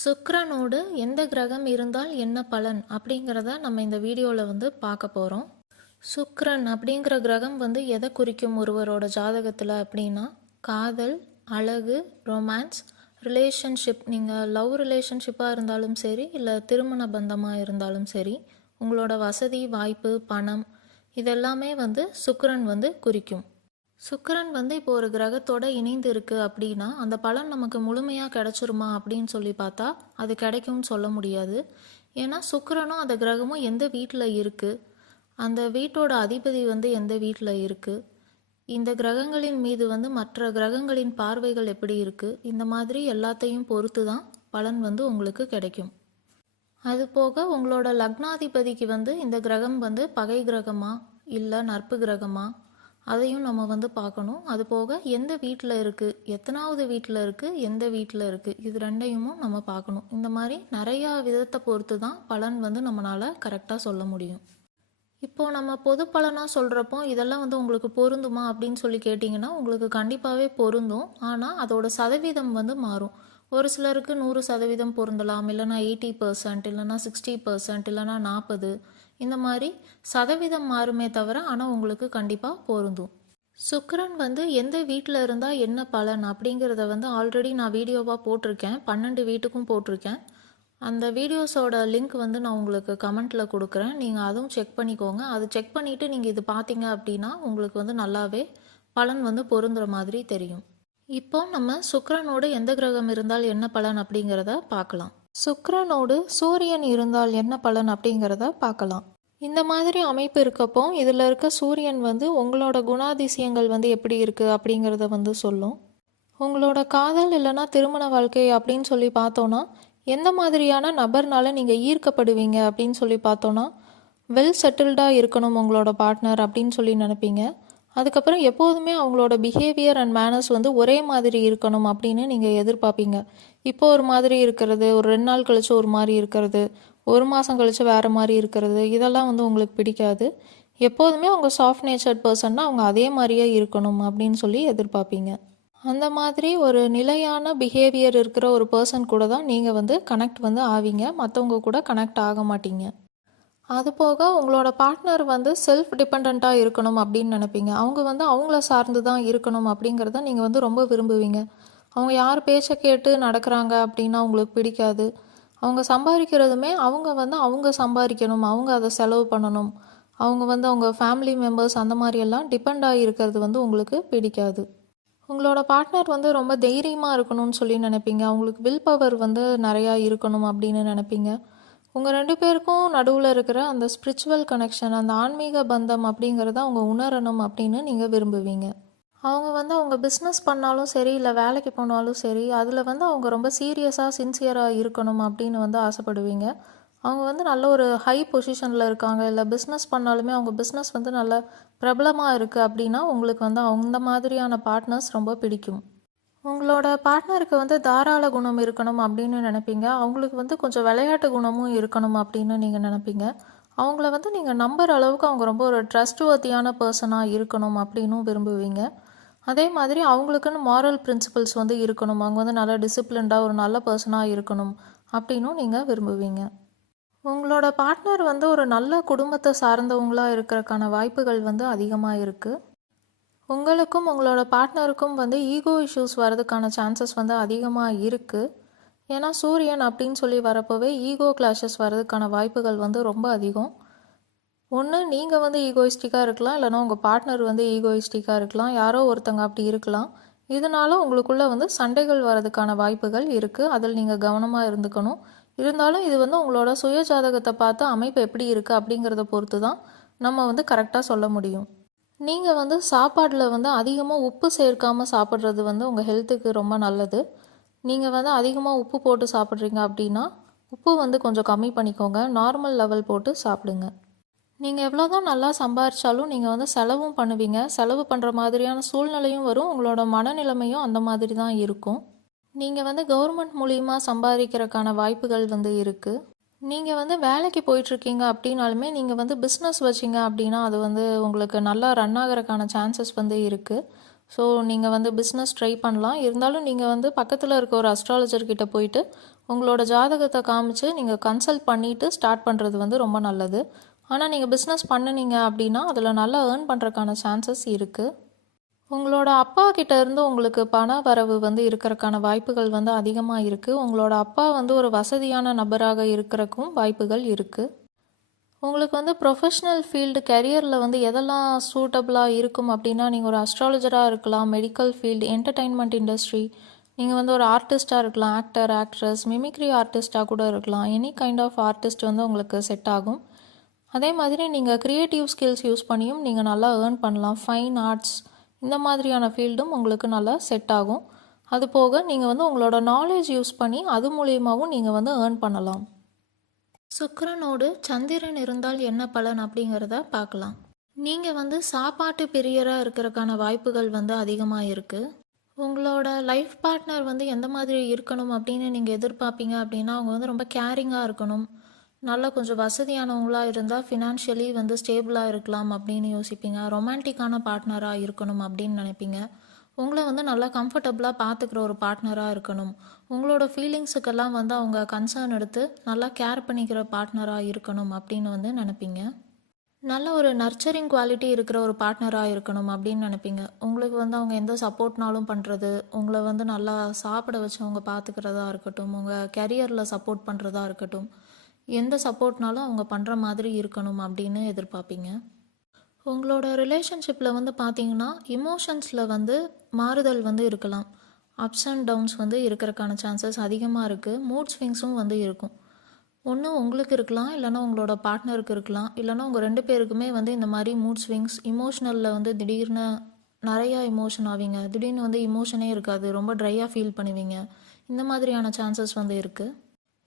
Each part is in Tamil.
சுக்கிரனோடு எந்த கிரகம் இருந்தால் என்ன பலன் அப்படிங்கிறத நம்ம இந்த வீடியோவில் பார்க்க போகிறோம். சுக்கிரன் அப்படிங்கிற கிரகம் எதை குறிக்கும் ஒருவரோட ஜாதகத்தில் அப்படின்னா, காதல், அழகு, ரொமான்ஸ், ரிலேஷன்ஷிப். நீங்கள் லவ் ரிலேஷன்ஷிப்பாக இருந்தாலும் சரி, இல்லை திருமண பந்தமாக இருந்தாலும் சரி, உங்களோட வசதி, வாய்ப்பு, பணம், இதெல்லாமே சுக்கிரன் குறிக்கும். சுக்கிரன் இப்போ ஒரு கிரகத்தோட இணைந்து இருக்குது அப்படின்னா அந்த பலன் நமக்கு முழுமையாக கிடைச்சிருமா அப்படின்னு சொல்லி பார்த்தா அது கிடைக்கும்னு சொல்ல முடியாது. ஏன்னா சுக்கிரனும் அந்த கிரகமும் எந்த வீட்டில் இருக்குது, அந்த வீட்டோட அதிபதி எந்த வீட்டில் இருக்குது, இந்த கிரகங்களின் மீது மற்ற கிரகங்களின் பார்வைகள் எப்படி இருக்குது, இந்த மாதிரி எல்லாத்தையும் பொறுத்து தான் பலன் உங்களுக்கு கிடைக்கும். அது போக உங்களோட லக்னாதிபதிக்கு இந்த கிரகம் பகை கிரகமா இல்லை நட்பு கிரகமா, அதையும் நம்ம பார்க்கணும். அது போக எந்த வீட்டில் இருக்குது, எத்தனாவது வீட்டில் இருக்குது, எந்த வீட்டில் இருக்குது, இது ரெண்டையும் நம்ம பார்க்கணும். இந்த மாதிரி நிறையா விதத்தை பொறுத்து தான் பலன் நம்மளால் கரெக்டாக சொல்ல முடியும். இப்போது நம்ம பொது பலனாக சொல்கிறப்போ இதெல்லாம் உங்களுக்கு பொருந்துமா அப்படின்னு சொல்லி கேட்டிங்கன்னா உங்களுக்கு கண்டிப்பாகவே பொருந்தும். ஆனால் அதோட சதவீதம் மாறும். ஒரு சிலருக்கு 100% பொருந்தலாம், இல்லைனா 80%, இல்லைனா 60%, இல்லைனா 40%, இந்த மாதிரி சதவீதம் மாறுமே தவிர ஆனால் உங்களுக்கு கண்டிப்பாக பொருந்தும். சுக்கிரன் எந்த வீட்டில் இருந்தால் என்ன பலன் அப்படிங்கிறத ஆல்ரெடி நான் வீடியோவாக போட்டிருக்கேன். 12 வீட்டுக்கும் போட்டிருக்கேன். அந்த வீடியோஸோட லிங்க் நான் உங்களுக்கு கமெண்ட்டில் கொடுக்குறேன். நீங்கள் அதுவும் செக் பண்ணிக்கோங்க. அது செக் பண்ணிவிட்டு நீங்கள் இது பார்த்தீங்க அப்படின்னா உங்களுக்கு நல்லாவே பலன் பொருந்துகிற மாதிரி தெரியும். இப்போ நம்ம சுக்கிரனோடு எந்த கிரகம் இருந்தால் என்ன பலன் அப்படிங்கிறத பார்க்கலாம். சுக்கிரனோடு சூரியன் இருந்தால் என்ன பலன் அப்படிங்கிறத பார்க்கலாம். இந்த மாதிரி அமைப்பு இருக்கப்போ இதில் இருக்க சூரியன் உங்களோட குணாதிசயங்கள் எப்படி இருக்குது அப்படிங்கிறத சொல்லும். உங்களோட காதல் இல்லைனா திருமண வாழ்க்கை அப்படின்னு சொல்லி பார்த்தோன்னா எந்த மாதிரியான நபர்னால நீங்கள் ஈர்க்கப்படுவீங்க அப்படின்னு சொல்லி பார்த்தோன்னா, வெல் செட்டில்டாக இருக்கணும் உங்களோட பார்ட்னர் அப்படின்னு சொல்லி நினைப்பீங்க. அதுக்கப்புறம் எப்போதுமே அவங்களோட பிஹேவியர் அண்ட் மேனர்ஸ் ஒரே மாதிரி இருக்கணும் அப்படின்னு நீங்கள் எதிர்பார்ப்பீங்க. இப்போ ஒரு மாதிரி இருக்கிறது, ஒரு 2 நாள் கழிச்சு ஒரு மாதிரி இருக்கிறது, ஒரு மாதம் கழிச்சு வேறு மாதிரி இருக்கிறது, இதெல்லாம் உங்களுக்கு பிடிக்காது. எப்போதுமே அவங்க சாஃப்ட் நேச்சர்ட் பர்சன்னா அவங்க அதே மாதிரியே இருக்கணும் அப்படின்னு சொல்லி எதிர்பார்ப்பீங்க. அந்த மாதிரி ஒரு நிலையான பிஹேவியர் இருக்கிற ஒரு பர்சன் கூட தான் நீங்கள் கனெக்ட் ஆவீங்க, மற்றவங்க கூட கனெக்ட் ஆக மாட்டீங்க. அதுபோக உங்களோட பார்ட்னர் செல்ஃப் டிபெண்ட்டாக இருக்கணும் அப்படின்னு நினைப்பீங்க. அவங்க அவங்கள சார்ந்து தான் இருக்கணும் அப்படிங்கிறத நீங்கள் ரொம்ப விரும்புவீங்க. அவங்க யார் பேச்சை கேட்டு நடக்கிறாங்க அப்படின்னா உங்களுக்கு பிடிக்காது. அவங்க சம்பாதிக்கிறதுமே அவங்க அவங்க சம்பாதிக்கணும், அவங்க அதை செலவு பண்ணணும், அவங்க அவங்க ஃபேமிலி மெம்பர்ஸ் அந்த மாதிரியெல்லாம் டிபெண்ட் ஆகி இருக்கிறது உங்களுக்கு பிடிக்காது. உங்களோட பார்ட்னர் ரொம்ப தைரியமாக இருக்கணும்னு சொல்லி நினைப்பீங்க. அவங்களுக்கு வில் பவர் நிறையா இருக்கணும் அப்படின்னு நினைப்பீங்க. உங்கள் 2 பேருக்கும் நடுவில் இருக்கிற அந்த ஸ்பிரிச்சுவல் கனெக்ஷன், அந்த ஆன்மீக பந்தம் அப்படிங்கிறத அவங்க உணரணும் அப்படின்னு நீங்கள் விரும்புவீங்க. அவங்க அவங்க பிஸ்னஸ் பண்ணாலும் சரி, இல்லை வேலைக்கு போனாலும் சரி, அதில் அவங்க ரொம்ப சீரியஸாக சின்சியராக இருக்கணும் அப்படின்னு ஆசைப்படுவீங்க. அவங்க நல்ல ஒரு ஹை பொசிஷனில் இருக்காங்க, இல்லை பிஸ்னஸ் பண்ணாலுமே அவங்க பிஸ்னஸ் நல்ல பிரபலமாக இருக்குது அப்படின்னா உங்களுக்கு அந்த மாதிரியான பார்ட்னர்ஸ் ரொம்ப பிடிக்கும். உங்களோட பார்ட்னருக்கு தாராள குணம் இருக்கணும் அப்படின்னு நினைப்பீங்க. அவங்களுக்கு கொஞ்சம் விளையாட்டு குணமும் இருக்கணும் அப்படின்னு நீங்கள் நினைப்பீங்க. அவங்கள நீங்கள் நம்புற அளவுக்கு அவங்க ரொம்ப ஒரு ட்ரஸ்ட்வர்த்தியான பர்சனாக இருக்கணும் அப்படின்னும் விரும்புவீங்க. அதே மாதிரி அவங்களுக்குன்னு மாரல் பிரின்சிபல்ஸ் இருக்கணும். அவங்க நல்லா டிசிப்ளின்டாக ஒரு நல்ல பர்சனாக இருக்கணும் அப்படின்னும் நீங்கள் விரும்புவீங்க. உங்களோட பார்ட்னர் ஒரு நல்ல குடும்பத்தை சார்ந்தவங்களாக இருக்கிறதுக்கான வாய்ப்புகள் அதிகமாக இருக்குது. உங்களுக்கும் உங்களோட பார்ட்னருக்கும் ஈகோ இஷ்யூஸ் வரதுக்கான சான்சஸ் அதிகமாக இருக்குது. ஏன்னா சூரியன் அப்படின்னு சொல்லி வரப்போவே ஈகோ கிளாஷஸ் வரதுக்கான வாய்ப்புகள் ரொம்ப அதிகம். ஒன்று நீங்கள் ஈகோயிஸ்டிக்காக இருக்கலாம், இல்லைனா உங்கள் பார்ட்னர் ஈகோயிஸ்டிக்காக இருக்கலாம், யாரோ ஒருத்தங்க அப்படி இருக்கலாம். இதனால உங்களுக்குள்ளே சண்டைகள் வரதுக்கான வாய்ப்புகள் இருக்குது. அதில் நீங்கள் கவனமாக இருந்துக்கணும். இருந்தாலும் இது உங்களோட சுய ஜாதகத்தை பார்த்து அமைப்பு எப்படி இருக்குது அப்படிங்கிறத பொறுத்து தான் நம்ம கரெக்டாக சொல்ல முடியும். நீங்கள் சாப்பாடில் அதிகமாக உப்பு சேர்க்காமல் சாப்பிட்றது உங்கள் ஹெல்த்துக்கு ரொம்ப நல்லது. நீங்கள் அதிகமாக உப்பு போட்டு சாப்பிட்றீங்க அப்படின்னா உப்பு கொஞ்சம் கம்மி பண்ணிக்கோங்க. நார்மல் லெவல் போட்டு சாப்பிடுங்க. நீங்கள் எவ்வளோ தான் நல்லா சம்பாரித்தாலும் நீங்கள் செலவும் பண்ணுவீங்க. செலவு பண்ணுற மாதிரியான சூழ்நிலையும் வரும். உங்களோட மனநிலைமையும் அந்த மாதிரி தான் இருக்கும். நீங்கள் கவர்மெண்ட் மூலியமாக சம்பாதிக்கிறதுக்கான வாய்ப்புகள் இருக்குது. நீங்கள் வேலைக்கு போயிட்டுருக்கீங்க அப்படின்னாலுமே நீங்கள் பிஸ்னஸ் வச்சிங்க அப்படின்னா அது உங்களுக்கு நல்லா ரன் ஆகிறதுக்கான சான்சஸ் இருக்குது. ஸோ நீங்கள் பிஸ்னஸ் ட்ரை பண்ணலாம். இருந்தாலும் நீங்கள் பக்கத்தில் இருக்க ஒரு அஸ்ட்ராலஜர்கிட்ட போயிட்டு உங்களோட ஜாதகத்தை காமிச்சு நீங்கள் கன்சல்ட் பண்ணிவிட்டு ஸ்டார்ட் பண்ணுறது வந்து ரொம்ப நல்லது. ஆனால் நீங்கள் பிஸ்னஸ் பண்ணுனீங்க அப்படின்னா அதில் நல்லா ஏர்ன் பண்ணுறதுக்கான சான்சஸ் இருக்குது. உங்களோட அப்பா கிட்ட இருந்து உங்களுக்கு பண வரவு வந்து இருக்கிறதுக்கான வாய்ப்புகள் வந்து அதிகமாக இருக்குது. உங்களோட அப்பா வந்து ஒரு வசதியான நபராக இருக்கிறக்கும் வாய்ப்புகள் இருக்குது. உங்களுக்கு வந்து ப்ரொஃபஷ்னல் ஃபீல்டு கெரியரில் வந்து எதெல்லாம் சூட்டபுளாக இருக்கும் அப்படின்னா, நீங்கள் ஒரு அஸ்ட்ராலஜராக இருக்கலாம், மெடிக்கல் ஃபீல்டு, என்டர்டைன்மெண்ட் இண்டஸ்ட்ரி, நீங்கள் வந்து ஒரு ஆர்டிஸ்ட்டாக இருக்கலாம், ஆக்டர், ஆக்ட்ரஸ், மிமிக்ரி ஆர்டிஸ்ட்டாக கூட இருக்கலாம். எனி கைண்ட் ஆஃப் ஆர்டிஸ்ட் வந்து உங்களுக்கு செட் ஆகும். அதே மாதிரி நீங்கள் க்ரியேட்டிவ் ஸ்கில்ஸ் யூஸ் பண்ணியும் நீங்கள் நல்லா ஏர்ன் பண்ணலாம். ஃபைன் ஆர்ட்ஸ் இந்த மாதிரியான ஃபீல்டும் உங்களுக்கு நல்லா செட் ஆகும். அது போக நீங்கள் வந்து உங்களோட நாலேஜ் யூஸ் பண்ணி அது மூலியமாகவும் நீங்கள் வந்து ஏர்ன் பண்ணலாம். சுக்கிரனோடு சந்திரன் இருந்தால் என்ன பலன் அப்படிங்கிறத பார்க்கலாம். நீங்கள் வந்து சாப்பாட்டு பிரியராக இருக்கிறதுக்கான வாய்ப்புகள் வந்து அதிகமாக இருக்குது. உங்களோட லைஃப் பார்ட்னர் வந்து எந்த மாதிரி இருக்கணும் அப்படின்னு நீங்கள் எதிர்பார்ப்பீங்க அப்படின்னா, அவங்க வந்து ரொம்ப கேரிங்காக இருக்கணும், நல்லா கொஞ்சம் வசதியானவங்களாக இருந்தால் ஃபினான்ஷியலி வந்து ஸ்டேபிளாக இருக்கலாம் அப்படின்னு யோசிப்பீங்க. ரொமான்டிக்கான பார்ட்னராக இருக்கணும் அப்படின்னு நினைப்பீங்க. உங்களை வந்து நல்லா கம்ஃபர்டபுளாக பார்த்துக்கிற ஒரு பார்ட்னராக இருக்கணும். உங்களோட ஃபீலிங்ஸுக்கெல்லாம் வந்து அவங்க கன்சர்ன் எடுத்து நல்லா கேர் பண்ணிக்கிற பார்ட்னராக இருக்கணும் அப்படின்னு வந்து நினைப்பீங்க. நல்ல ஒரு நர்ச்சரிங் குவாலிட்டி இருக்கிற ஒரு பார்ட்னராக இருக்கணும் அப்படின்னு நினைப்பீங்க. உங்களுக்கு வந்து அவங்க எந்த சப்போர்ட்னாலும் பண்ணுறது, உங்களை வந்து நல்லா சாப்பிட வச்சு அவங்க பார்த்துக்கிறதா இருக்கட்டும், உங்கள் கெரியரில் சப்போர்ட் பண்ணுறதா இருக்கட்டும், எந்த சப்போர்ட்னாலும் அவங்க பண்ணுற மாதிரி இருக்கணும் அப்படின்னு எதிர்பார்ப்பீங்க. உங்களோட ரிலேஷன்ஷிப்பில் வந்து பார்த்தீங்கன்னா, இமோஷன்ஸில் வந்து மாறுதல் வந்து இருக்கலாம். அப்ஸ் அண்ட் டவுன்ஸ் வந்து இருக்கிறதுக்கான சான்சஸ் அதிகமாக இருக்குது. மூட் ஸ்விங்ஸும் வந்து இருக்கும். ஒன்று உங்களுக்கு இருக்கலாம், இல்லைனா உங்களோட பார்ட்னருக்கு இருக்கலாம், இல்லைனா உங்கள் 2 பேருக்குமே வந்து இந்த மாதிரி மூட் ஸ்விங்ஸ், இமோஷ்னலில் வந்து திடீர்னு நிறையா இமோஷன் ஆவீங்க, திடீர்னு வந்து இமோஷனே இருக்காது, ரொம்ப ட்ரையாக ஃபீல் பண்ணுவீங்க. இந்த மாதிரியான சான்சஸ் வந்து இருக்குது.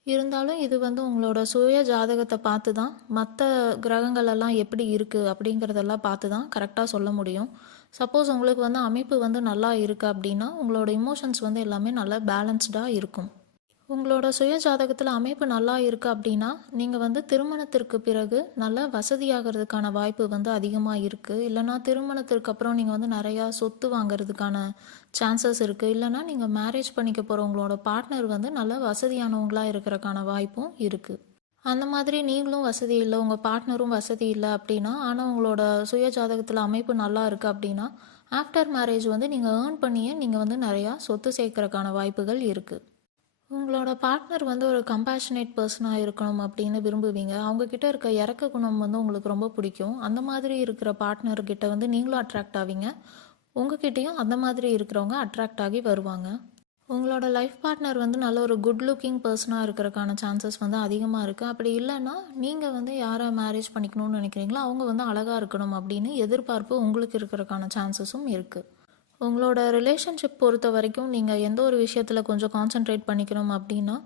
இருந்தாலும் இது வந்து உங்களோட சுய ஜாதகத்தை பார்த்து தான், மற்ற கிரகங்கள் எல்லாம் எப்படி இருக்குது அப்படிங்கிறதெல்லாம் பார்த்து தான் கரெக்டாக சொல்ல முடியும். சப்போஸ் உங்களுக்கு வந்து அமைப்பு வந்து நல்லா இருக்குது அப்படின்னா, உங்களோட இமோஷன்ஸ் வந்து எல்லாமே நல்லா பேலன்ஸ்டாக இருக்கும். உங்களோட சுய ஜாதகத்தில் அமைப்பு நல்லா இருக்குது அப்படின்னா, நீங்கள் வந்து திருமணத்திற்கு பிறகு நல்லா வசதியாகிறதுக்கான வாய்ப்பு வந்து அதிகமாக இருக்குது. இல்லைனா திருமணத்திற்கு அப்புறம் நீங்கள் வந்து நிறையா சொத்து வாங்கிறதுக்கான சான்சஸ் இருக்குது. இல்லைனா நீங்கள் மேரேஜ் பண்ணிக்க போகிறவங்களோட பார்ட்னர் வந்து நல்லா வசதியானவங்களாக இருக்கிறதுக்கான வாய்ப்பும் இருக்குது. அந்த மாதிரி நீங்களும் வசதி இல்லை, உங்கள் பார்ட்னரும் வசதி இல்லை அப்படின்னா, ஆனால் உங்களோட சுய ஜாதகத்தில் அமைப்பு நல்லா இருக்குது அப்படின்னா, ஆஃப்டர் மேரேஜ் வந்து நீங்கள் ஏர்ன் பண்ணியே நீங்கள் வந்து நிறையா சொத்து சேர்க்கறதுக்கான வாய்ப்புகள் இருக்குது. உங்களோட பார்ட்னர் வந்து ஒரு கம்பேஷனேட் பர்சனாக இருக்கணும் அப்படின்னு விரும்புவீங்க. அவங்கக்கிட்ட இருக்க இறக்க குணம் வந்து உங்களுக்கு ரொம்ப பிடிக்கும். அந்த மாதிரி இருக்கிற பார்ட்னர்கிட்ட வந்து நீங்களும் அட்ராக்ட் ஆவீங்க. உங்ககிட்டயும் அந்த மாதிரி இருக்கிறவங்க அட்ராக்ட் ஆகி வருவாங்க. உங்களோட லைஃப் பார்ட்னர் வந்து நல்ல ஒரு குட் லுக்கிங் பர்சனாக இருக்கிறதுக்கான சான்சஸ் வந்து அதிகமாக இருக்குது. அப்படி இல்லைன்னா நீங்கள் வந்து யாரை மேரேஜ் பண்ணிக்கணும்னு நினைக்கிறீங்களோ அவங்க வந்து அழகாக இருக்கணும் அப்படின்னு எதிர்பார்ப்பு உங்களுக்கு இருக்கிறதுக்கான சான்சஸும் இருக்குது. உங்களோட ரிலேஷன்ஷிப் பொறுத்த வரைக்கும் நீங்கள் எந்த ஒரு விஷயத்தில் கொஞ்சம் கான்சென்ட்ரேட் பண்ணிக்கணும் அப்படின்னா,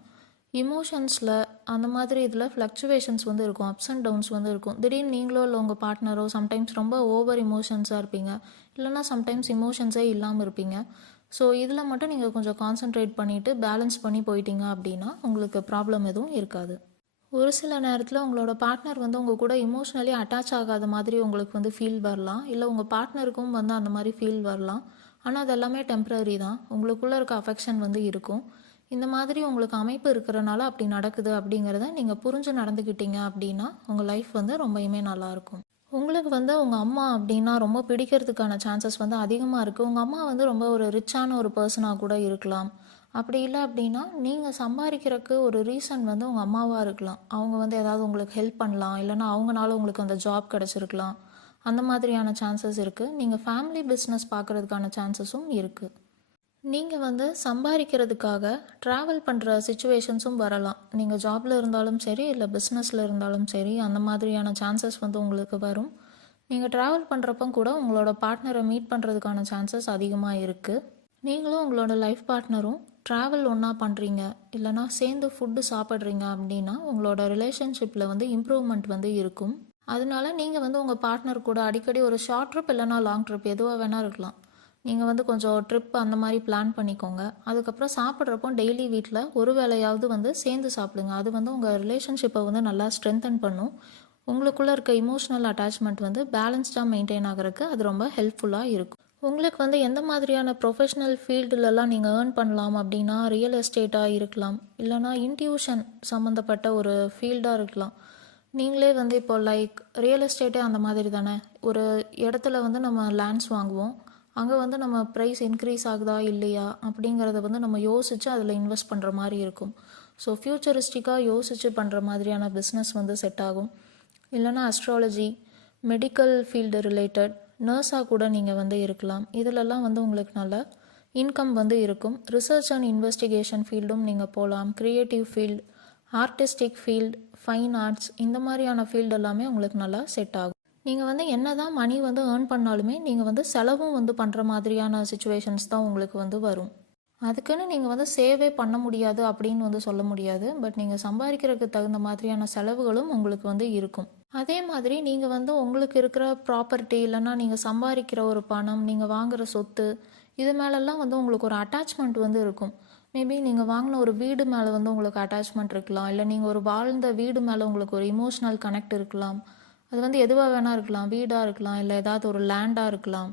இமோஷன்ஸில் அந்த மாதிரி இதில் ஃப்ளக்சுவேஷன்ஸ் வந்து இருக்கும், அப்ஸ் அண்ட் டவுன்ஸ் வந்து இருக்கும். திடீர்னு நீங்களோ இல்லை உங்கள் பார்ட்னரோ சம்டைம்ஸ் ரொம்ப ஓவர் இமோஷன்ஸாக இருப்பீங்க, இல்லைனா சம்டைம்ஸ் இமோஷன்ஸே இல்லாமல் இருப்பீங்க. ஸோ இதில் மட்டும் நீங்கள் கொஞ்சம் கான்சென்ட்ரேட் பண்ணிவிட்டு பேலன்ஸ் பண்ணி போயிட்டீங்க அப்படின்னா உங்களுக்கு ப்ராப்ளம் எதுவும் இருக்காது. ஒரு சில நேரத்தில் உங்களோட பார்ட்னர் வந்து உங்கள் கூட இமோஷ்னலி அட்டாச் ஆகாத மாதிரி உங்களுக்கு வந்து ஃபீல் வரலாம், இல்லை உங்கள் பார்ட்னருக்கும் வந்து அந்த மாதிரி ஃபீல் வரலாம். ஆனால் அது எல்லாமே டெம்ப்ரரி தான். உங்களுக்குள்ளே இருக்க அஃபெக்ஷன் வந்து இருக்கும். இந்த மாதிரி உங்களுக்கு அமைப்பு இருக்கிறனால அப்படி நடக்குது அப்படிங்கிறத நீங்கள் புரிஞ்சு நடந்துக்கிட்டீங்க அப்படின்னா உங்கள் லைஃப் வந்து ரொம்பவுமே நல்லாயிருக்கும். உங்களுக்கு வந்து உங்கள் அம்மா அப்படின்னா ரொம்ப பிடிக்கிறதுக்கான சான்சஸ் வந்து அதிகமாக இருக்குது. உங்கள் அம்மா வந்து ரொம்ப ஒரு ரிச்சான ஒரு பர்சனாக கூட இருக்கலாம். அப்படி இல்லை அப்படின்னா நீங்கள் சம்பாதிக்கிறதுக்கு ஒரு ரீசன் வந்து உங்கள் அம்மாவாக இருக்கலாம். அவங்க வந்து ஏதாவது உங்களுக்கு ஹெல்ப் பண்ணலாம், இல்லைனா அவங்களால உங்களுக்கு அந்த ஜாப் கிடச்சிருக்கலாம். அந்த மாதிரியான சான்சஸ் இருக்குது. நீங்கள் ஃபேமிலி பிஸ்னஸ் பார்க்குறதுக்கான சான்சஸும் இருக்குது. நீங்கள் வந்து சம்பாதிக்கிறதுக்காக ட்ராவல் பண்ணுற சுச்சுவேஷன்ஸும் வரலாம். நீங்கள் ஜாபில் இருந்தாலும் சரி, இல்லை பிஸ்னஸில் இருந்தாலும் சரி, அந்த மாதிரியான சான்சஸ் வந்து உங்களுக்கு வரும். நீங்கள் ட்ராவல் பண்ணுறப்ப கூட உங்களோட பார்ட்னரை மீட் பண்ணுறதுக்கான சான்சஸ் அதிகமாக இருக்குது. நீங்களும் உங்களோட லைஃப் பார்ட்னரும் ட்ராவல் ஒன்றா பண்ணுறீங்க, இல்லைனா சேர்ந்து ஃபுட்டு சாப்பிட்றீங்க அப்படின்னா உங்களோட ரிலேஷன்ஷிப்பில் வந்து இம்ப்ரூவ்மெண்ட் வந்து இருக்கும். அதனால நீங்கள் வந்து உங்கள் பார்ட்னர் கூட அடிக்கடி ஒரு ஷார்ட் ட்ரிப் இல்லைனா லாங் ட்ரிப் எதுவாக வேணால் இருக்கலாம், நீங்கள் வந்து கொஞ்சம் ட்ரிப் அந்த மாதிரி பிளான் பண்ணிக்கோங்க. அதுக்கப்புறம் சாப்பிட்றப்போ டெய்லி வீட்டில் ஒரு வேளையாவது வந்து சேர்ந்து சாப்பிடுங்க. அது வந்து உங்கள் ரிலேஷன்ஷிப்பை வந்து நல்லா ஸ்ட்ரென்தன் பண்ணும். உங்களுக்குள்ளே இருக்க இமோஷ்னல் அட்டாச்மெண்ட் வந்து பேலன்ஸ்டாக மெயின்டைன் ஆகிறதுக்கு அது ரொம்ப ஹெல்ப்ஃபுல்லாக இருக்கும். உங்களுக்கு வந்து எந்த மாதிரியான ப்ரொஃபஷ்னல் ஃபீல்டுலலாம் நீங்கள் ஏர்ன் பண்ணலாம் அப்படின்னா ரியல் எஸ்டேட்டாக இருக்கலாம், இல்லைனா இன்ட்யூஷன் சம்மந்தப்பட்ட ஒரு ஃபீல்டாக இருக்கலாம். நீங்களே வந்து இப்போ லைக் ரியல் எஸ்டேட்டே அந்த மாதிரி தானே. ஒரு இடத்துல வந்து நம்ம லேண்ட்ஸ் வாங்குவோம், அங்கே வந்து நம்ம ப்ரைஸ் இன்க்ரீஸ் ஆகுதா இல்லையா அப்படிங்கிறத வந்து நம்ம யோசித்து அதில் இன்வெஸ்ட் பண்ணுற மாதிரி இருக்கும். ஸோ ஃப்யூச்சரிஸ்டிக்காக யோசித்து பண்ணுற மாதிரியான பிஸ்னஸ் வந்து செட் ஆகும். இல்லைனா அஸ்ட்ராலஜி, மெடிக்கல் ஃபீல்டு ரிலேட்டட், நர்ஸாக கூட நீங்கள் வந்து இருக்கலாம். இதிலெல்லாம் வந்து உங்களுக்கு நல்ல இன்கம் வந்து இருக்கும். ரிசர்ச் அண்ட் இன்வெஸ்டிகேஷன் ஃபீல்டும் நீங்கள் போகலாம். Creative field, artistic field, fine arts, இந்த மாதிரியான ஃபீல்டு எல்லாமே உங்களுக்கு நல்லா செட் ஆகும். நீங்கள் வந்து என்ன தான் மணி வந்து ஏர்ன் பண்ணாலுமே நீங்கள் வந்து செலவும் வந்து பண்ணுற மாதிரியான சுச்சுவேஷன்ஸ் தான் உங்களுக்கு வந்து வரும். அதுக்குன்னு நீங்கள் வந்து சேவே பண்ண முடியாது அப்படின்னு வந்து சொல்ல முடியாது. பட் நீங்கள் சம்பாதிக்கிறதுக்கு தகுந்த மாதிரியான செலவுகளும் உங்களுக்கு வந்து இருக்கும். அதே மாதிரி நீங்கள் வந்து உங்களுக்கு இருக்கிற ப்ராப்பர்ட்டி, இல்லைன்னா நீங்கள் சம்பாதிக்கிற ஒரு பணம், நீங்கள் வாங்குகிற சொத்து, இது மேலெல்லாம் வந்து உங்களுக்கு ஒரு அட்டாச்மெண்ட் வந்து இருக்கும். மேபி நீங்கள் வாங்கின ஒரு வீடு மேலே வந்து உங்களுக்கு அட்டாச்மெண்ட் இருக்கலாம், இல்லை நீங்கள் ஒரு வாழ்ந்த வீடு மேலே உங்களுக்கு ஒரு இமோஷ்னல் கனெக்ட் இருக்கலாம். அது வந்து எதுவாக வேணால் இருக்கலாம். வீடாக இருக்கலாம், இல்லை ஏதாவது ஒரு லேண்டாக இருக்கலாம்,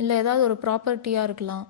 இல்லை ஏதாவது ஒரு ப்ராப்பர்ட்டியாக இருக்கலாம்.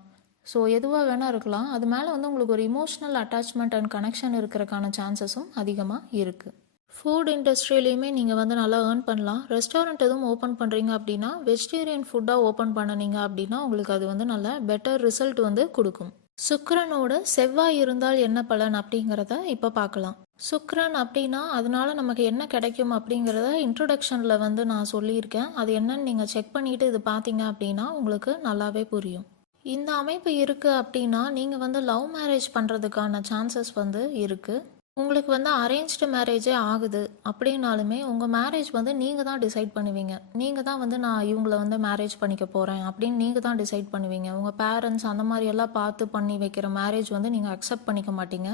ஸோ எதுவாக வேணால் இருக்கலாம். அது மேலே வந்து உங்களுக்கு ஒரு இமோஷ்னல் அட்டாச்மெண்ட் அண்ட் கனெக்ஷன் இருக்கிறதுக்கான சான்சஸும் அதிகமாக இருக்குது. ஃபுட் இண்டஸ்ட்ரியிலையுமே நீங்கள் வந்து நல்லா ஏர்ன் பண்ணலாம். ரெஸ்டாரண்ட் எதுவும் ஓப்பன் பண்ணுறீங்க அப்படின்னா வெஜிடேரியன் ஃபுட்டாக ஓப்பன் பண்ணினீங்க அப்படின்னா உங்களுக்கு அது வந்து நல்ல பெட்டர் ரிசல்ட் வந்து கொடுக்கும். சுக்கிரனோட செவ்வாய் இருந்தால் என்ன பலன் அப்படிங்கிறத இப்போ பார்க்கலாம். சுக்கிரன் அப்படின்னா அதனால நமக்கு என்ன கிடைக்கும் அப்படிங்கிறத இன்ட்ரொடக்ஷனில் வந்து நான் சொல்லியிருக்கேன். அது என்னன்னு நீங்கள் செக் பண்ணிவிட்டு இது பார்த்தீங்க அப்படின்னா உங்களுக்கு நல்லாவே புரியும். இந்த அமைப்பு இருக்குது அப்படின்னா நீங்கள் வந்து லவ் மேரேஜ் பண்ணுறதுக்கான சான்சஸ் வந்து இருக்குது. உங்களுக்கு வந்து அரேஞ்ச்டு மேரேஜே ஆகுது அப்படின்னாலுமே உங்கள் மேரேஜ் வந்து நீங்கள் தான் டிசைட் பண்ணுவீங்க. நீங்கள் தான் வந்து நான் இவங்கள வந்து மேரேஜ் பண்ணிக்க போகிறேன் அப்படின்னு நீங்கள் தான் டிசைட் பண்ணுவீங்க. உங்கள் பேரண்ட்ஸ் அந்த மாதிரியெல்லாம் பார்த்து பண்ணி வைக்கிற மேரேஜ் வந்து நீங்கள் அக்செப்ட் பண்ணிக்க மாட்டீங்க.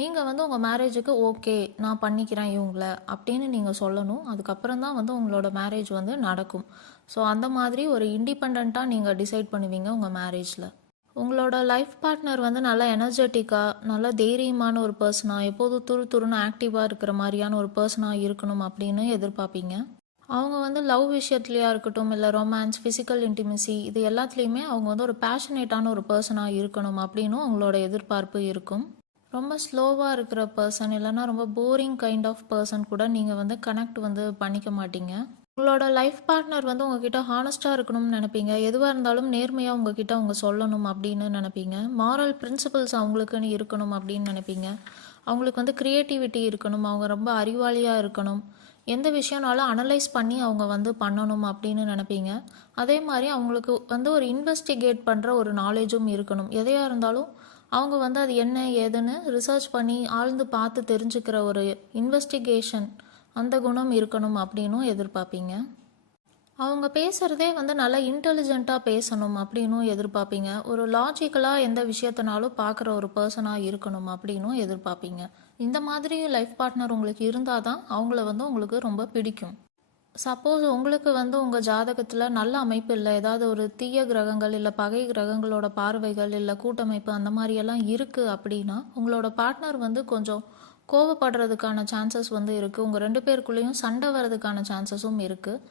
நீங்கள் வந்து உங்கள் மேரேஜுக்கு ஓகே நான் பண்ணிக்கிறேன் இவங்கள அப்படின்னு நீங்கள் சொல்லணும். அதுக்கப்புறம் தான் வந்து உங்களோட மேரேஜ் வந்து நடக்கும். ஸோ அந்த மாதிரி ஒரு இண்டிபெண்ட்டாக நீங்கள் டிசைட் பண்ணுவீங்க உங்கள் மேரேஜில். உங்களோட லைஃப் பார்ட்னர் வந்து நல்லா எனர்ஜெட்டிக்காக, நல்லா தைரியமான ஒரு பர்சனாக, எப்போதும் துருன்னு ஆக்டிவாக இருக்கிற மாதிரியான ஒரு பர்சனாக இருக்கணும் அப்படின்னு எதிர்பார்ப்பீங்க. அவங்க வந்து லவ் விஷயத்துலையாக இருக்கட்டும், இல்லை ரொமான்ஸ், ஃபிசிக்கல் இன்டிமசி, இது எல்லாத்துலேயுமே அவங்க வந்து ஒரு பேஷனேட்டான ஒரு பர்சனாக இருக்கணும் அப்படின்னு உங்களோட எதிர்பார்ப்பு இருக்கும். ரொம்ப ஸ்லோவாக இருக்கிற பர்சன், இல்லைனா ரொம்ப போரிங் கைண்ட் ஆஃப் பர்சன் கூட நீங்கள் வந்து கனெக்ட் வந்து பண்ணிக்க மாட்டீங்க. உங்களோட லைஃப் பார்ட்னர் வந்து உங்ககிட்ட ஹானஸ்ட்டாக இருக்கணும்னு நினைப்பீங்க. எதுவாக இருந்தாலும் நேர்மையாக உங்ககிட்ட அவங்க சொல்லணும் அப்படின்னு நினைப்பீங்க. மாரல் பிரின்சிபல்ஸ் அவங்களுக்குன்னு இருக்கணும் அப்படின்னு நினைப்பீங்க. அவங்களுக்கு வந்து க்ரியேட்டிவிட்டி இருக்கணும். அவங்க ரொம்ப அறிவாளியாக இருக்கணும். எந்த விஷயம்னாலும் அனலைஸ் பண்ணி அவங்க வந்து பண்ணணும் அப்படின்னு நினைப்பீங்க. அதே மாதிரி அவங்களுக்கு வந்து ஒரு இன்வெஸ்டிகேட் பண்ணுற ஒரு நாலேஜும் இருக்கணும். எதையாக இருந்தாலும் அவங்க வந்து அது என்ன ஏதுன்னு ரிசர்ச் பண்ணி ஆழ்ந்து பார்த்து தெரிஞ்சுக்கிற ஒரு இன்வெஸ்டிகேஷன், அந்த குணம் இருக்கணும் அப்படின்னும் எதிர்பார்ப்பீங்க. அவங்க பேசுகிறதே வந்து நல்லா இன்டெலிஜென்ட்டாக பேசணும் அப்படின்னும் எதிர்பார்ப்பீங்க. ஒரு லாஜிக்கலாக எந்த விஷயத்தினாலும் பார்க்குற ஒரு பர்சனாக இருக்கணும் அப்படின்னும் எதிர்பார்ப்பீங்க. இந்த மாதிரி லைஃப் பார்ட்னர் உங்களுக்கு இருந்தால் தான் அவங்கள வந்து உங்களுக்கு ரொம்ப பிடிக்கும். சப்போஸ் உங்களுக்கு வந்து உங்கள் ஜாதகத்தில் நல்ல அமைப்பு இல்லை, ஏதாவது ஒரு தீய கிரகங்கள் இல்லை பகை கிரகங்களோட பார்வைகள் இல்லை கூட்டமைப்பு அந்த மாதிரியெல்லாம் இருக்குது அப்படின்னா உங்களோட பார்ட்னர் வந்து கொஞ்சம் கோவப்படுறதுக்கான சான்சஸ் வந்து இருக்குது. உங்கள் 2 பேருக்குள்ளேயும் சண்டை வர்றதுக்கான சான்சஸும் இருக்குது.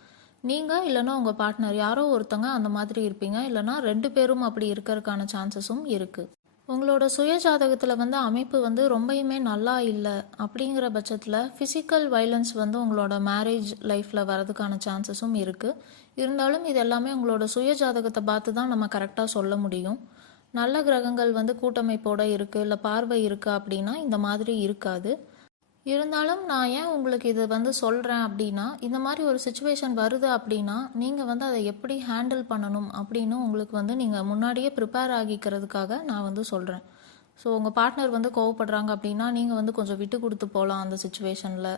நீங்கள் இல்லைனா உங்கள் பார்ட்னர் யாரோ ஒருத்தங்க அந்த மாதிரி இருப்பீங்க, இல்லைனா 2 பேரும் அப்படி இருக்கிறதுக்கான சான்சஸும் இருக்குது. உங்களோட சுய ஜாதகத்தில் வந்து அமைப்பு வந்து ரொம்பயுமே நல்லா இல்லை அப்படிங்கிற பட்சத்தில் ஃபிசிக்கல் வைலன்ஸ் வந்து உங்களோட மேரேஜ் லைஃப்பில் வரதுக்கான சான்சஸும் இருக்குது. இருந்தாலும் இது எல்லாமே உங்களோட சுய ஜாதகத்தை பார்த்து தான் நம்ம கரெக்டாக சொல்ல முடியும். நல்ல கிரகங்கள் வந்து கூட்டமைப்போடு இருக்குது, இல்லை பார்வை இருக்குது அப்படின்னா இந்த மாதிரி இருக்காது. இருந்தாலும் நான் ஏன் உங்களுக்கு இதை வந்து சொல்கிறேன் அப்படின்னா, இந்த மாதிரி ஒரு சுச்சுவேஷன் வருது அப்படின்னா நீங்கள் வந்து அதை எப்படி ஹேண்டில் பண்ணணும் அப்படின்னு உங்களுக்கு வந்து நீங்கள் முன்னாடியே ப்ரிப்பேர் ஆகிக்கிறதுக்காக நான் வந்து சொல்கிறேன். ஸோ உங்கள் பார்ட்னர் வந்து கோவப்படுறாங்க அப்படின்னா நீங்கள் வந்து கொஞ்சம் விட்டு கொடுத்து போகலாம் அந்த சுச்சுவேஷனில்.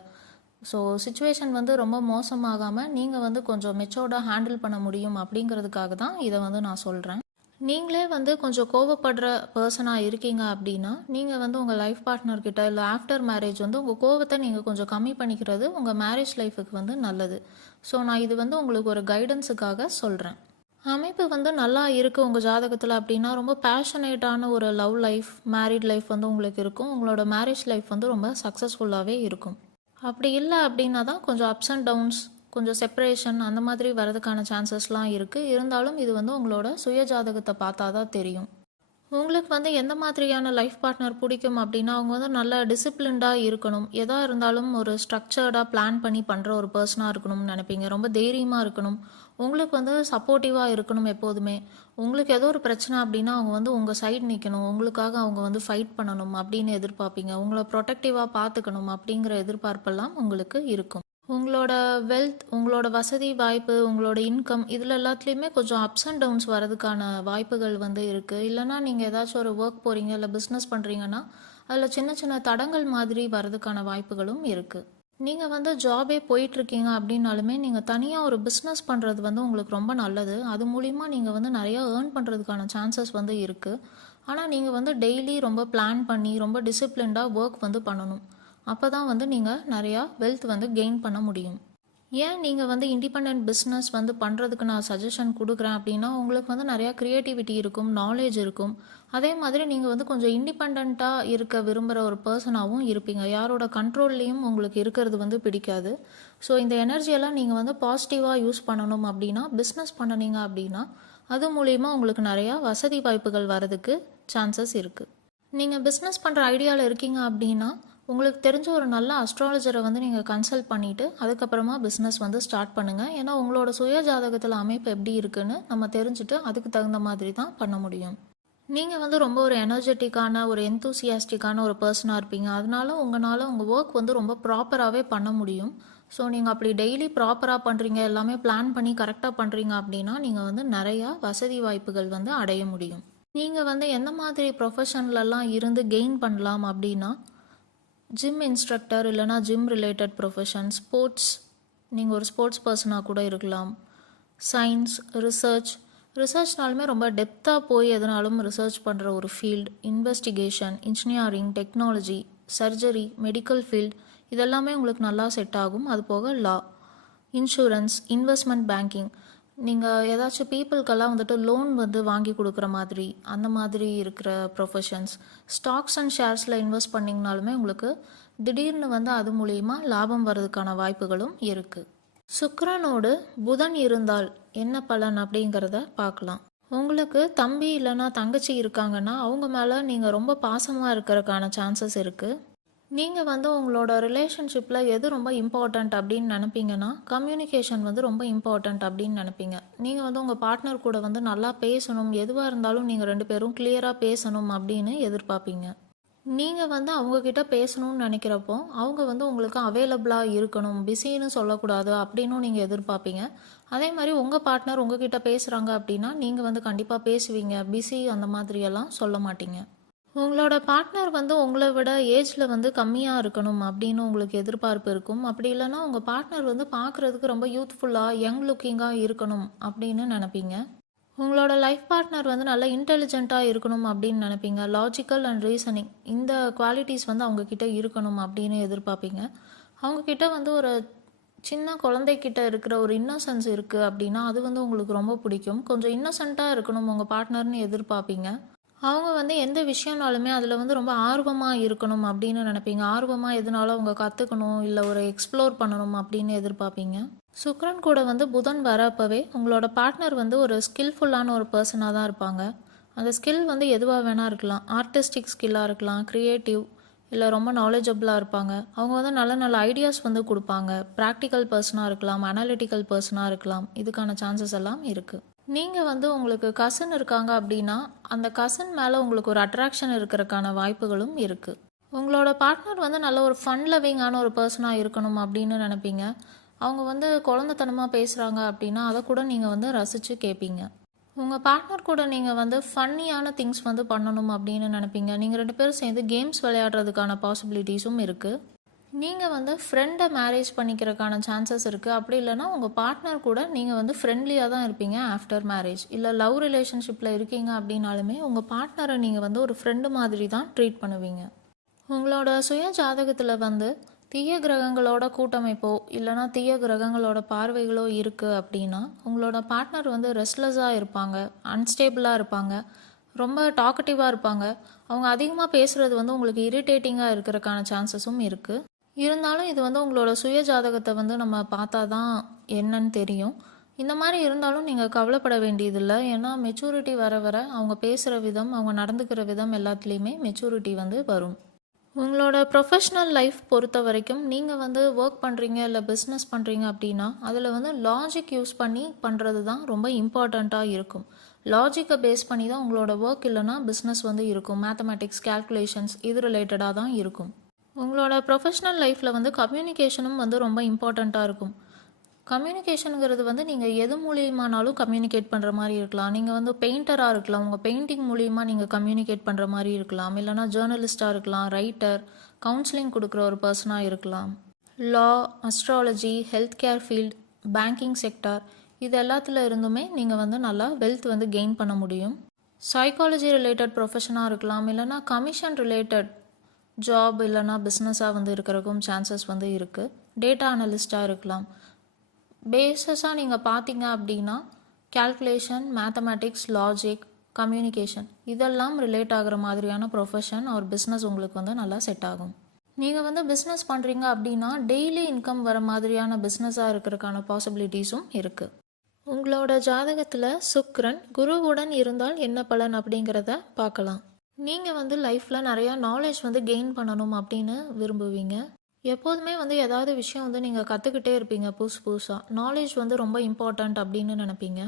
ஸோ சுச்சுவேஷன் வந்து ரொம்ப மோசமாகாமல் நீங்கள் வந்து கொஞ்சம் மெச்சோர்டாக ஹேண்டில் பண்ண முடியும் அப்படிங்கிறதுக்காக தான் இதை வந்து நான் சொல்கிறேன். நீங்களே வந்து கொஞ்சம் கோவப்படுற பர்சனாக இருக்கீங்க அப்படின்னா நீங்கள் வந்து உங்கள் லைஃப் பார்ட்னர்கிட்ட இல்லை ஆஃப்டர் மேரேஜ் வந்து உங்கள் கோவத்தை நீங்கள் கொஞ்சம் கம்மி பண்ணிக்கிறது உங்கள் மேரேஜ் லைஃபுக்கு வந்து நல்லது. ஸோ நான் இது வந்து உங்களுக்கு ஒரு கைடன்ஸுக்காக சொல்கிறேன். அமைப்பு வந்து நல்லா இருக்குது உங்கள் ஜாதகத்தில் அப்படின்னா ரொம்ப பேஷனேட்டான ஒரு லவ் லைஃப், மேரிட் லைஃப் வந்து உங்களுக்கு இருக்கும். உங்களோட மேரேஜ் லைஃப் வந்து ரொம்ப சக்ஸஸ்ஃபுல்லாகவே இருக்கும். அப்படி இல்லை அப்படின்னா தான் கொஞ்சம் அப்ஸ் அண்ட் டவுன்ஸ், கொஞ்சம் செப்பரேஷன் அந்த மாதிரி வரதுக்கான சான்சஸ்லாம் இருக்குது. இருந்தாலும் இது வந்து உங்களோட சுய ஜாதகத்தை பார்த்தா தான் தெரியும். உங்களுக்கு வந்து எந்த மாதிரியான லைஃப் பார்ட்னர் பிடிக்கும் அப்படின்னா, அவங்க வந்து நல்ல டிசிப்ளின்டாக இருக்கணும். எதா இருந்தாலும் ஒரு ஸ்ட்ரக்சர்டாக பிளான் பண்ணி பண்ணுற ஒரு பர்சனாக இருக்கணும்னு நினைப்பீங்க. ரொம்ப தைரியமாக இருக்கணும். உங்களுக்கு வந்து சப்போர்ட்டிவாக இருக்கணும் எப்போதுமே. உங்களுக்கு ஏதோ ஒரு பிரச்சனை அப்படின்னா, அவங்க வந்து உங்கள் சைடு நிற்கணும். உங்களுக்காக அவங்க வந்து ஃபைட் பண்ணணும் அப்படின்னு எதிர்பார்ப்பீங்க. உங்களை ப்ரொடெக்டிவாக பார்த்துக்கணும் அப்படிங்கிற எதிர்பார்ப்பெல்லாம் உங்களுக்கு இருக்கும். உங்களோட வெல்த், உங்களோட வசதி வாய்ப்பு, உங்களோட இன்கம் இதில் எல்லாத்துலேயுமே கொஞ்சம் அப்ஸ் அண்ட் டவுன்ஸ் வரதுக்கான வாய்ப்புகள் வந்து இருக்குது. இல்லைனா நீங்கள் ஏதாச்சும் ஒரு ஒர்க் போகிறீங்க, இல்லை பிஸ்னஸ் பண்ணுறீங்கன்னா அதில் சின்ன சின்ன தடங்கள் மாதிரி வரதுக்கான வாய்ப்புகளும் இருக்குது. நீங்கள் வந்து ஜாபே போயிட்டுருக்கீங்க அப்படின்னாலுமே நீங்கள் தனியாக ஒரு பிஸ்னஸ் பண்ணுறது வந்து உங்களுக்கு ரொம்ப நல்லது. அது மூலிமா நீங்கள் வந்து நிறையா ஏர்ன் பண்ணுறதுக்கான சான்சஸ் வந்து இருக்குது. ஆனால் நீங்கள் வந்து டெய்லி ரொம்ப பிளான் பண்ணி ரொம்ப டிசிப்ளின்டாக ஒர்க் வந்து பண்ணணும். அப்போ தான் வந்து நீங்கள் நிறையா வெல்த் வந்து கெயின் பண்ண முடியும். ஏன் நீங்கள் வந்து இண்டிபெண்ட் பிஸ்னஸ் வந்து பண்ணுறதுக்கு நான் சஜஷன் கொடுக்குறேன் அப்படின்னா, உங்களுக்கு வந்து நிறையா க்ரியேட்டிவிட்டி இருக்கும், நாலேஜ் இருக்கும். அதே மாதிரி நீங்கள் வந்து கொஞ்சம் இண்டிபெண்ட்டாக இருக்க விரும்புகிற ஒரு பர்சனாகவும் இருப்பீங்க. யாரோட கண்ட்ரோல்லையும் உங்களுக்கு இருக்கிறது வந்து பிடிக்காது. ஸோ இந்த எனர்ஜியெல்லாம் நீங்கள் வந்து பாசிட்டிவாக யூஸ் பண்ணணும் அப்படின்னா, பிஸ்னஸ் பண்ணினீங்க அப்படின்னா அது மூலிமா உங்களுக்கு நிறையா வசதி வாய்ப்புகள் வரதுக்கு சான்சஸ் இருக்குது. நீங்கள் பிஸ்னஸ் பண்ணுற ஐடியாவில் இருக்கீங்க அப்படின்னா, உங்களுக்கு தெரிஞ்ச ஒரு நல்ல அஸ்ட்ராலஜரை வந்து நீங்கள் கன்சல்ட் பண்ணிவிட்டு அதுக்கப்புறமா பிஸ்னஸ் வந்து ஸ்டார்ட் பண்ணுங்கள். ஏன்னா உங்களோட சுய ஜாதகத்தில் அமைப்பு எப்படி இருக்குன்னு நம்ம தெரிஞ்சுட்டு அதுக்கு தகுந்த மாதிரி தான் பண்ண முடியும். நீங்கள் வந்து ரொம்ப ஒரு எனர்ஜெட்டிக்கான ஒரு எந்தூசியாஸ்டிக்கான ஒரு பர்சனாக இருப்பீங்க. அதனால உங்களால் உங்கள் ஒர்க் வந்து ரொம்ப ப்ராப்பராகவே பண்ண முடியும். ஸோ நீங்கள் அப்படி டெய்லி ப்ராப்பராக பண்ணுறீங்க, எல்லாமே பிளான் பண்ணி கரெக்டாக பண்ணுறீங்க அப்படின்னா நீங்கள் வந்து நிறையா வசதி வாய்ப்புகள் வந்து அடைய முடியும். நீங்கள் வந்து எந்த மாதிரி ப்ரொஃபஷன்லலாம் இருந்து கெயின் பண்ணலாம் அப்படின்னா, ஜிம் இன்ஸ்ட்ரக்டர் இல்லைனா ஜிம் ரிலேட்டட் ப்ரொஃபஷன், ஸ்போர்ட்ஸ், நீங்கள் ஒரு ஸ்போர்ட்ஸ் பர்சனாக கூட இருக்கலாம். சயின்ஸ், ரிசர்ச்னாலுமே ரொம்ப டெப்த்தாக போய் எதனாலும் ரிசர்ச் பண்ணுற ஒரு field. Investigation, engineering, technology, surgery, medical field இதெல்லாமே உங்களுக்கு நல்லா செட் ஆகும். அது போக லா, இன்சூரன்ஸ், இன்வெஸ்ட்மெண்ட் பேங்கிங், நீங்கள் ஏதாச்சும் பீப்புளுக்கெல்லாம் வந்துட்டு லோன் வந்து வாங்கி கொடுக்குற மாதிரி அந்த மாதிரி இருக்கிற ப்ரொஃபஷன்ஸ். ஸ்டாக்ஸ் அண்ட் ஷேர்ஸில் இன்வெஸ்ட் பண்ணிங்கனாலுமே உங்களுக்கு திடீர்னு வந்து அது மூலிமா லாபம் வர்றதுக்கான வாய்ப்புகளும் இருக்குது. சுக்கிரனோடு புதன் இருந்தால் என்ன பலன் அப்படிங்கிறத பார்க்கலாம். உங்களுக்கு தம்பி இல்லைன்னா தங்கச்சி இருக்காங்கன்னா அவங்க மேலே நீங்கள் ரொம்ப பாசமாக இருக்கிறதுக்கான சான்சஸ் இருக்குது. நீங்கள் வந்து உங்களோட ரிலேஷன்ஷிப்பில் எது ரொம்ப இம்பார்ட்டண்ட் அப்படின்னு நினப்பீங்கன்னா, கம்யூனிகேஷன் வந்து ரொம்ப இம்பார்ட்டண்ட் அப்படின்னு நினப்பீங்க. நீங்கள் வந்து உங்கள் பார்ட்னர் கூட வந்து நல்லா பேசணும், எதுவாக இருந்தாலும் நீங்கள் 2 பேரும் கிளியராக பேசணும் அப்படின்னு எதிர்பார்ப்பீங்க. நீங்கள் வந்து அவங்கக்கிட்ட பேசணும்னு நினைக்கிறப்போ அவங்க வந்து உங்களுக்கு அவைலபிளாக இருக்கணும், பிஸின்னு சொல்லக்கூடாது அப்படின்னும் நீங்கள் எதிர்பார்ப்பீங்க. அதே மாதிரி உங்கள் பார்ட்னர் உங்ககிட்ட பேசுகிறாங்க அப்படின்னா நீங்கள் வந்து கண்டிப்பாக பேசுவீங்க, பிஸி அந்த மாதிரியெல்லாம் சொல்ல மாட்டீங்க. உங்களோட பார்ட்னர் வந்து உங்களை விட ஏஜில் வந்து கம்மியாக இருக்கணும் அப்படின்னு உங்களுக்கு எதிர்பார்ப்பு இருக்கும். அப்படி இல்லைன்னா உங்கள் பார்ட்னர் வந்து பார்க்குறதுக்கு ரொம்ப யூத்ஃபுல்லாக யங் லுக்கிங்காக இருக்கணும் அப்படின்னு நினைப்பீங்க. உங்களோட லைஃப் பார்ட்னர் வந்து நல்லா இன்டெலிஜென்ட்டாக இருக்கணும் அப்படின்னு நினைப்பீங்க. லாஜிக்கல் அண்ட் ரீசனிங் இந்த குவாலிட்டிஸ் வந்து அவங்கக்கிட்ட இருக்கணும் அப்படின்னு எதிர்பார்ப்பீங்க. அவங்கக்கிட்ட வந்து ஒரு சின்ன குழந்தைக்கிட்ட இருக்கிற ஒரு இன்னசென்ஸ் இருக்குது அப்படின்னா அது வந்து உங்களுக்கு ரொம்ப பிடிக்கும். கொஞ்சம் இன்னசென்ட்டாக இருக்கணும் உங்கள் பார்ட்னர்னு எதிர்பார்ப்பீங்க. அவங்க வந்து எந்த விஷயம்னாலுமே அதில் வந்து ரொம்ப ஆர்வமாக இருக்கணும் அப்படின்னு நினைப்பீங்க. ஆர்வமாக எதுனாலும் அவங்க கற்றுக்கணும், இல்லை ஒரு எக்ஸ்ப்ளோர் பண்ணணும் அப்படின்னு எதிர்பார்ப்பீங்க. சுக்கிரன் கூட வந்து புதன் வரப்பவே உங்களோட பார்ட்னர் வந்து ஒரு ஸ்கில்ஃபுல்லான ஒரு பர்சனாக தான் இருப்பாங்க. அந்த ஸ்கில் வந்து எதுவாக வேணால் இருக்கலாம். ஆர்டிஸ்டிக் ஸ்கில்லாக இருக்கலாம், க்ரியேட்டிவ், இல்லை ரொம்ப நாலேஜபிளாக இருப்பாங்க. அவங்க வந்து நல்ல நல்ல ஐடியாஸ் வந்து கொடுப்பாங்க. ப்ராக்டிக்கல் பர்சனாக இருக்கலாம், அனாலிட்டிக்கல் பர்சனாக இருக்கலாம். இதுக்கான சான்சஸ் எல்லாம் இருக்குது. நீங்கள் வந்து உங்களுக்கு கசின் இருக்காங்க அப்படின்னா அந்த கசின் மேலே உங்களுக்கு ஒரு அட்ராக்ஷன் இருக்கிறதுக்கான வாய்ப்புகளும் இருக்குது. உங்களோட பார்ட்னர் வந்து நல்ல ஒரு ஃபன் லவ்விங்கான ஒரு பர்சனாக இருக்கணும் அப்படின்னு நினைப்பீங்க. அவங்க வந்து குழந்தைத்தனமாக பேசுகிறாங்க அப்படின்னா அதை கூட நீங்கள் வந்து ரசித்து கேட்பீங்க. உங்கள் பார்ட்னர் கூட நீங்கள் வந்து ஃபன்னியான திங்ஸ் வந்து பண்ணணும் அப்படின்னு நினைப்பீங்க. நீங்கள் 2 பேரும் சேர்ந்து கேம்ஸ் விளையாடுறதுக்கான பாசிபிலிட்டிஸும் இருக்குது. நீங்கள் வந்து ஃப்ரெண்டை மேரேஜ் பண்ணிக்கிறதுக்கான சான்சஸ் இருக்குது. அப்படி இல்லைனா உங்கள் பார்ட்னர் கூட நீங்கள் வந்து ஃப்ரெண்ட்லியாக தான் இருப்பீங்க ஆஃப்டர் மேரேஜ். இல்லை லவ் ரிலேஷன்ஷிப்பில் இருக்கீங்க அப்படின்னாலுமே உங்கள் பார்ட்னரை நீங்கள் வந்து ஒரு ஃப்ரெண்டு மாதிரி தான் ட்ரீட் பண்ணுவீங்க. உங்களோட சுய ஜாதகத்தில் வந்து தீய கிரகங்களோட கூட்டமைப்போ இல்லைனா தீய கிரகங்களோட பார்வைகளோ இருக்குது அப்படின்னா உங்களோட பார்ட்னர் வந்து ரெஸ்ட்லெஸ்ஸாக இருப்பாங்க, அன்ஸ்டேபிளாக இருப்பாங்க, ரொம்ப டாக்கட்டிவாக இருப்பாங்க. அவங்க அதிகமாக பேசுகிறது வந்து உங்களுக்கு இரிட்டேட்டிங்காக இருக்கிறதுக்கான சான்சஸும் இருக்குது. இருந்தாலும் இது வந்து உங்களோட சுய ஜாதகத்தை வந்து நம்ம பார்த்தா தான் என்னன்னு தெரியும். இந்த மாதிரி இருந்தாலும் நீங்கள் கவலைப்பட வேண்டியதில்லை. ஏன்னா மெச்சூரிட்டி வர வர அவங்க பேசுகிற விதம், அவங்க நடந்துக்கிற விதம் எல்லாத்துலேயுமே மெச்சூரிட்டி வந்து வரும். உங்களோட ப்ரொஃபஷ்னல் லைஃப் பொறுத்த வரைக்கும் நீங்கள் வந்து ஒர்க் பண்ணுறீங்க இல்லை பிஸ்னஸ் பண்ணுறீங்க அப்படின்னா அதில் வந்து லாஜிக் யூஸ் பண்ணி பண்ணுறது தான் ரொம்ப இம்பார்ட்டண்ட்டாக இருக்கும். லாஜிக்கை பேஸ் பண்ணி தான் உங்களோட ஒர்க் இல்லைனா பிஸ்னஸ் வந்து இருக்கும். மேத்தமேட்டிக்ஸ், கேல்குலேஷன்ஸ் இது ரிலேட்டடாக தான் இருக்கும். உங்களோட ப்ரொஃபஷ்னல் லைஃப்பில் வந்து கம்யூனிகேஷனும் வந்து ரொம்ப இம்பார்ட்டண்ட்டாக இருக்கும். கம்யூனிகேஷனுங்கிறது வந்து நீங்கள் எது மூலியமானாலும் கம்யூனிகேட் பண்ணுற மாதிரி இருக்கலாம். நீங்கள் வந்து பெயிண்டராக இருக்கலாம், உங்கள் பெயிண்டிங் மூலியமாக நீங்கள் கம்யூனிகேட் பண்ணுற மாதிரி இருக்கலாம். இல்லைனா ஜேர்னலிஸ்ட்டாக இருக்கலாம், ரைட்டர், கவுன்சிலிங் கொடுக்குற ஒரு பர்சனாக இருக்கலாம். Law, astrology, health care field, banking sector இது எல்லாத்துல இருந்துமே நீங்கள் வந்து நல்லா வெல்த் வந்து கெயின் பண்ண முடியும். சைக்காலஜி ரிலேட்டட் ப்ரொஃபஷனாக இருக்கலாம், இல்லைனா கமிஷன் ரிலேட்டட் ஜாப் இல்லைனா பிஸ்னஸாக வந்து இருக்கிறதுக்கும் சான்சஸ் வந்து இருக்குது. டேட்டா அனலிஸ்ட்டாக இருக்கலாம். பேஸஸாக நீங்கள் பார்த்தீங்க அப்படின்னா கேல்குலேஷன், மேத்தமேட்டிக்ஸ், லாஜிக், கம்யூனிகேஷன் இதெல்லாம் ரிலேட் ஆகிற மாதிரியான ப்ரொஃபஷன் ஒரு பிஸ்னஸ் உங்களுக்கு வந்து நல்லா செட் ஆகும். நீங்கள் வந்து பிஸ்னஸ் பண்ணுறீங்க அப்படின்னா டெய்லி இன்கம் வர மாதிரியான பிஸ்னஸாக இருக்கிறதுக்கான பாசிபிலிட்டிஸும் இருக்குது. உங்களோட ஜாதகத்தில் சுக்கிரன் குருவுடன் இருந்தால் என்ன பலன் அப்படிங்கிறத பார்க்கலாம். நீங்கள் வந்து லைஃப்பில் நிறையா நாலேஜ் வந்து கெயின் பண்ணணும் அப்படின்னு விரும்புவீங்க. எப்போதுமே வந்து ஏதாவது விஷயம் வந்து நீங்கள் கற்றுக்கிட்டே இருப்பீங்க. புதுசாக நாலேஜ் வந்து ரொம்ப இம்பார்ட்டண்ட் அப்படின்னு நினைப்பீங்க.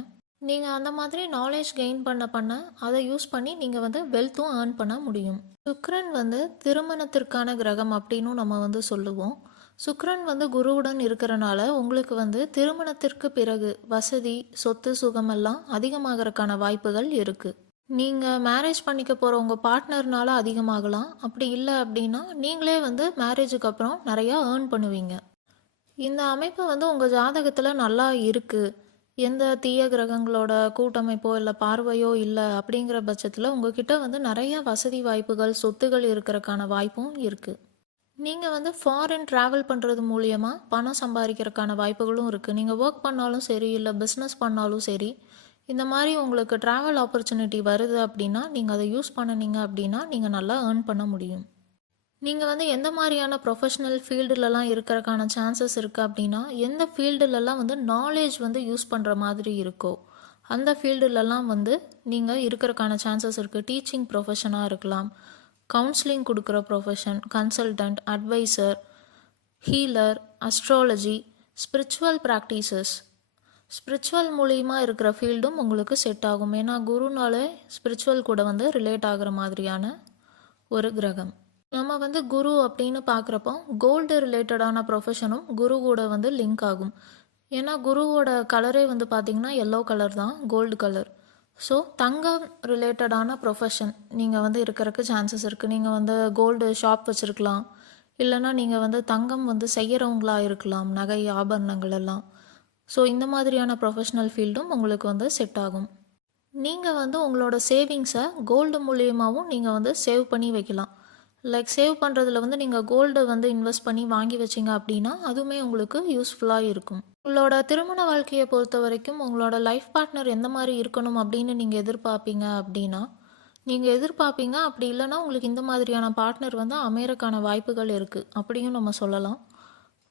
நீங்கள் அந்த மாதிரி நாலேஜ் கெயின் பண்ண அதை யூஸ் பண்ணி நீங்கள் வந்து வெல்த்தும் ஏர்ன் பண்ண முடியும். சுக்கிரன் வந்து திருமணத்திற்கான கிரகம் அப்படின்னு நம்ம வந்து சொல்லுவோம். சுக்கிரன் வந்து குருவுடன் இருக்கிறனால உங்களுக்கு வந்து திருமணத்திற்கு பிறகு வசதி, சொத்து, சுகமெல்லாம் அதிகமாகறதுக்கான வாய்ப்புகள் இருக்குது. நீங்கள் மேரேஜ் பண்ணிக்க போகிற உங்கள் பார்ட்னர்னால அதிகமாகலாம். அப்படி இல்லை அப்படின்னா நீங்களே வந்து மேரேஜுக்கு அப்புறம் நிறையா ஏர்ன் பண்ணுவீங்க. இந்த அமைப்பு வந்து உங்கள் ஜாதகத்தில் நல்லா இருக்குது. எந்த தீய கிரகங்களோட கூட்டமைப்போ இல்லை பார்வையோ இல்லை அப்படிங்கிற பட்சத்தில் உங்ககிட்ட வந்து நிறையா வசதி வாய்ப்புகள், சொத்துகள் இருக்கிறதுக்கான வாய்ப்பும் இருக்குது. நீங்கள் வந்து ஃபாரின் ட்ராவல் பண்ணுறது மூலியமாக பணம் சம்பாதிக்கிறதுக்கான வாய்ப்புகளும் இருக்குது. நீங்கள் ஒர்க் பண்ணாலும் சரி இல்லை பிஸ்னஸ் பண்ணாலும் சரி, இந்த மாதிரி உங்களுக்கு ட்ராவல் ஆப்பர்ச்சுனிட்டி வருது அப்படின்னா நீங்கள் அதை யூஸ் பண்ணினீங்க அப்படின்னா நீங்கள் நல்லா ஏர்ன் பண்ண முடியும். நீங்கள் வந்து எந்த மாதிரியான ப்ரொஃபஷ்னல் ஃபீல்டுலலாம் இருக்கிறதுக்கான சான்சஸ் இருக்குது அப்படின்னா எந்த ஃபீல்டுலலாம் வந்து நாலேஜ் வந்து யூஸ் பண்ணுற மாதிரி இருக்கோ அந்த ஃபீல்டுலலாம் வந்து நீங்கள் இருக்கிறதுக்கான சான்சஸ் இருக்குது. டீச்சிங் ப்ரொஃபஷனாக இருக்கலாம், கவுன்சிலிங் கொடுக்குற profession, consultant, adviser, healer, astrology, spiritual practices, spiritual மூலியமா இருக்கிற ஃபீல்டும் உங்களுக்கு செட் ஆகும். ஏன்னா குருனாலே ஸ்பிரிச்சுவல் கூட வந்து ரிலேட் ஆகிற மாதிரியான ஒரு கிரகம். நம்ம வந்து குரு அப்படின்னு பார்க்குறப்போ கோல்டு ரிலேட்டடான ப்ரொஃபஷனும் குரு கூட வந்து லிங்க் ஆகும். ஏன்னா குருவோட கலரே வந்து பார்த்திங்கன்னா எல்லோ கலர் தான், கோல்டு கலர். ஸோ தங்கம் ரிலேட்டடான ப்ரொஃபஷன் நீங்கள் வந்து இருக்கிறதுக்கு சான்சஸ் இருக்குது. நீங்கள் வந்து கோல்டு ஷாப் வச்சுருக்கலாம், இல்லைனா நீங்கள் வந்து தங்கம் வந்து செய்கிறவங்களா இருக்கலாம், நகை ஆபரணங்கள் எல்லாம். ஸோ இந்த மாதிரியான ப்ரொஃபஷ்னல் ஃபீல்டும் உங்களுக்கு வந்து செட் ஆகும். நீங்கள் வந்து உங்களோட சேவிங்ஸை கோல்டு மூலியமாகவும் நீங்கள் வந்து சேவ் பண்ணி வைக்கலாம். லைக் சேவ் பண்ணுறதுல வந்து நீங்கள் கோல்டு வந்து இன்வெஸ்ட் பண்ணி வாங்கி வச்சிங்க அப்படின்னா அதுவுமே உங்களுக்கு யூஸ்ஃபுல்லாக இருக்கும். உங்களோட திருமண வாழ்க்கையை பொறுத்த வரைக்கும் உங்களோட லைஃப் பார்ட்னர் எந்த மாதிரி இருக்கணும் அப்படின்னு நீங்கள் எதிர்பார்ப்பீங்க அப்படின்னா அப்படி இல்லைன்னா உங்களுக்கு இந்த மாதிரியான பார்ட்னர் வந்து அமையறக்கான வாய்ப்புகள் இருக்குது அப்படியும் நம்ம சொல்லலாம்.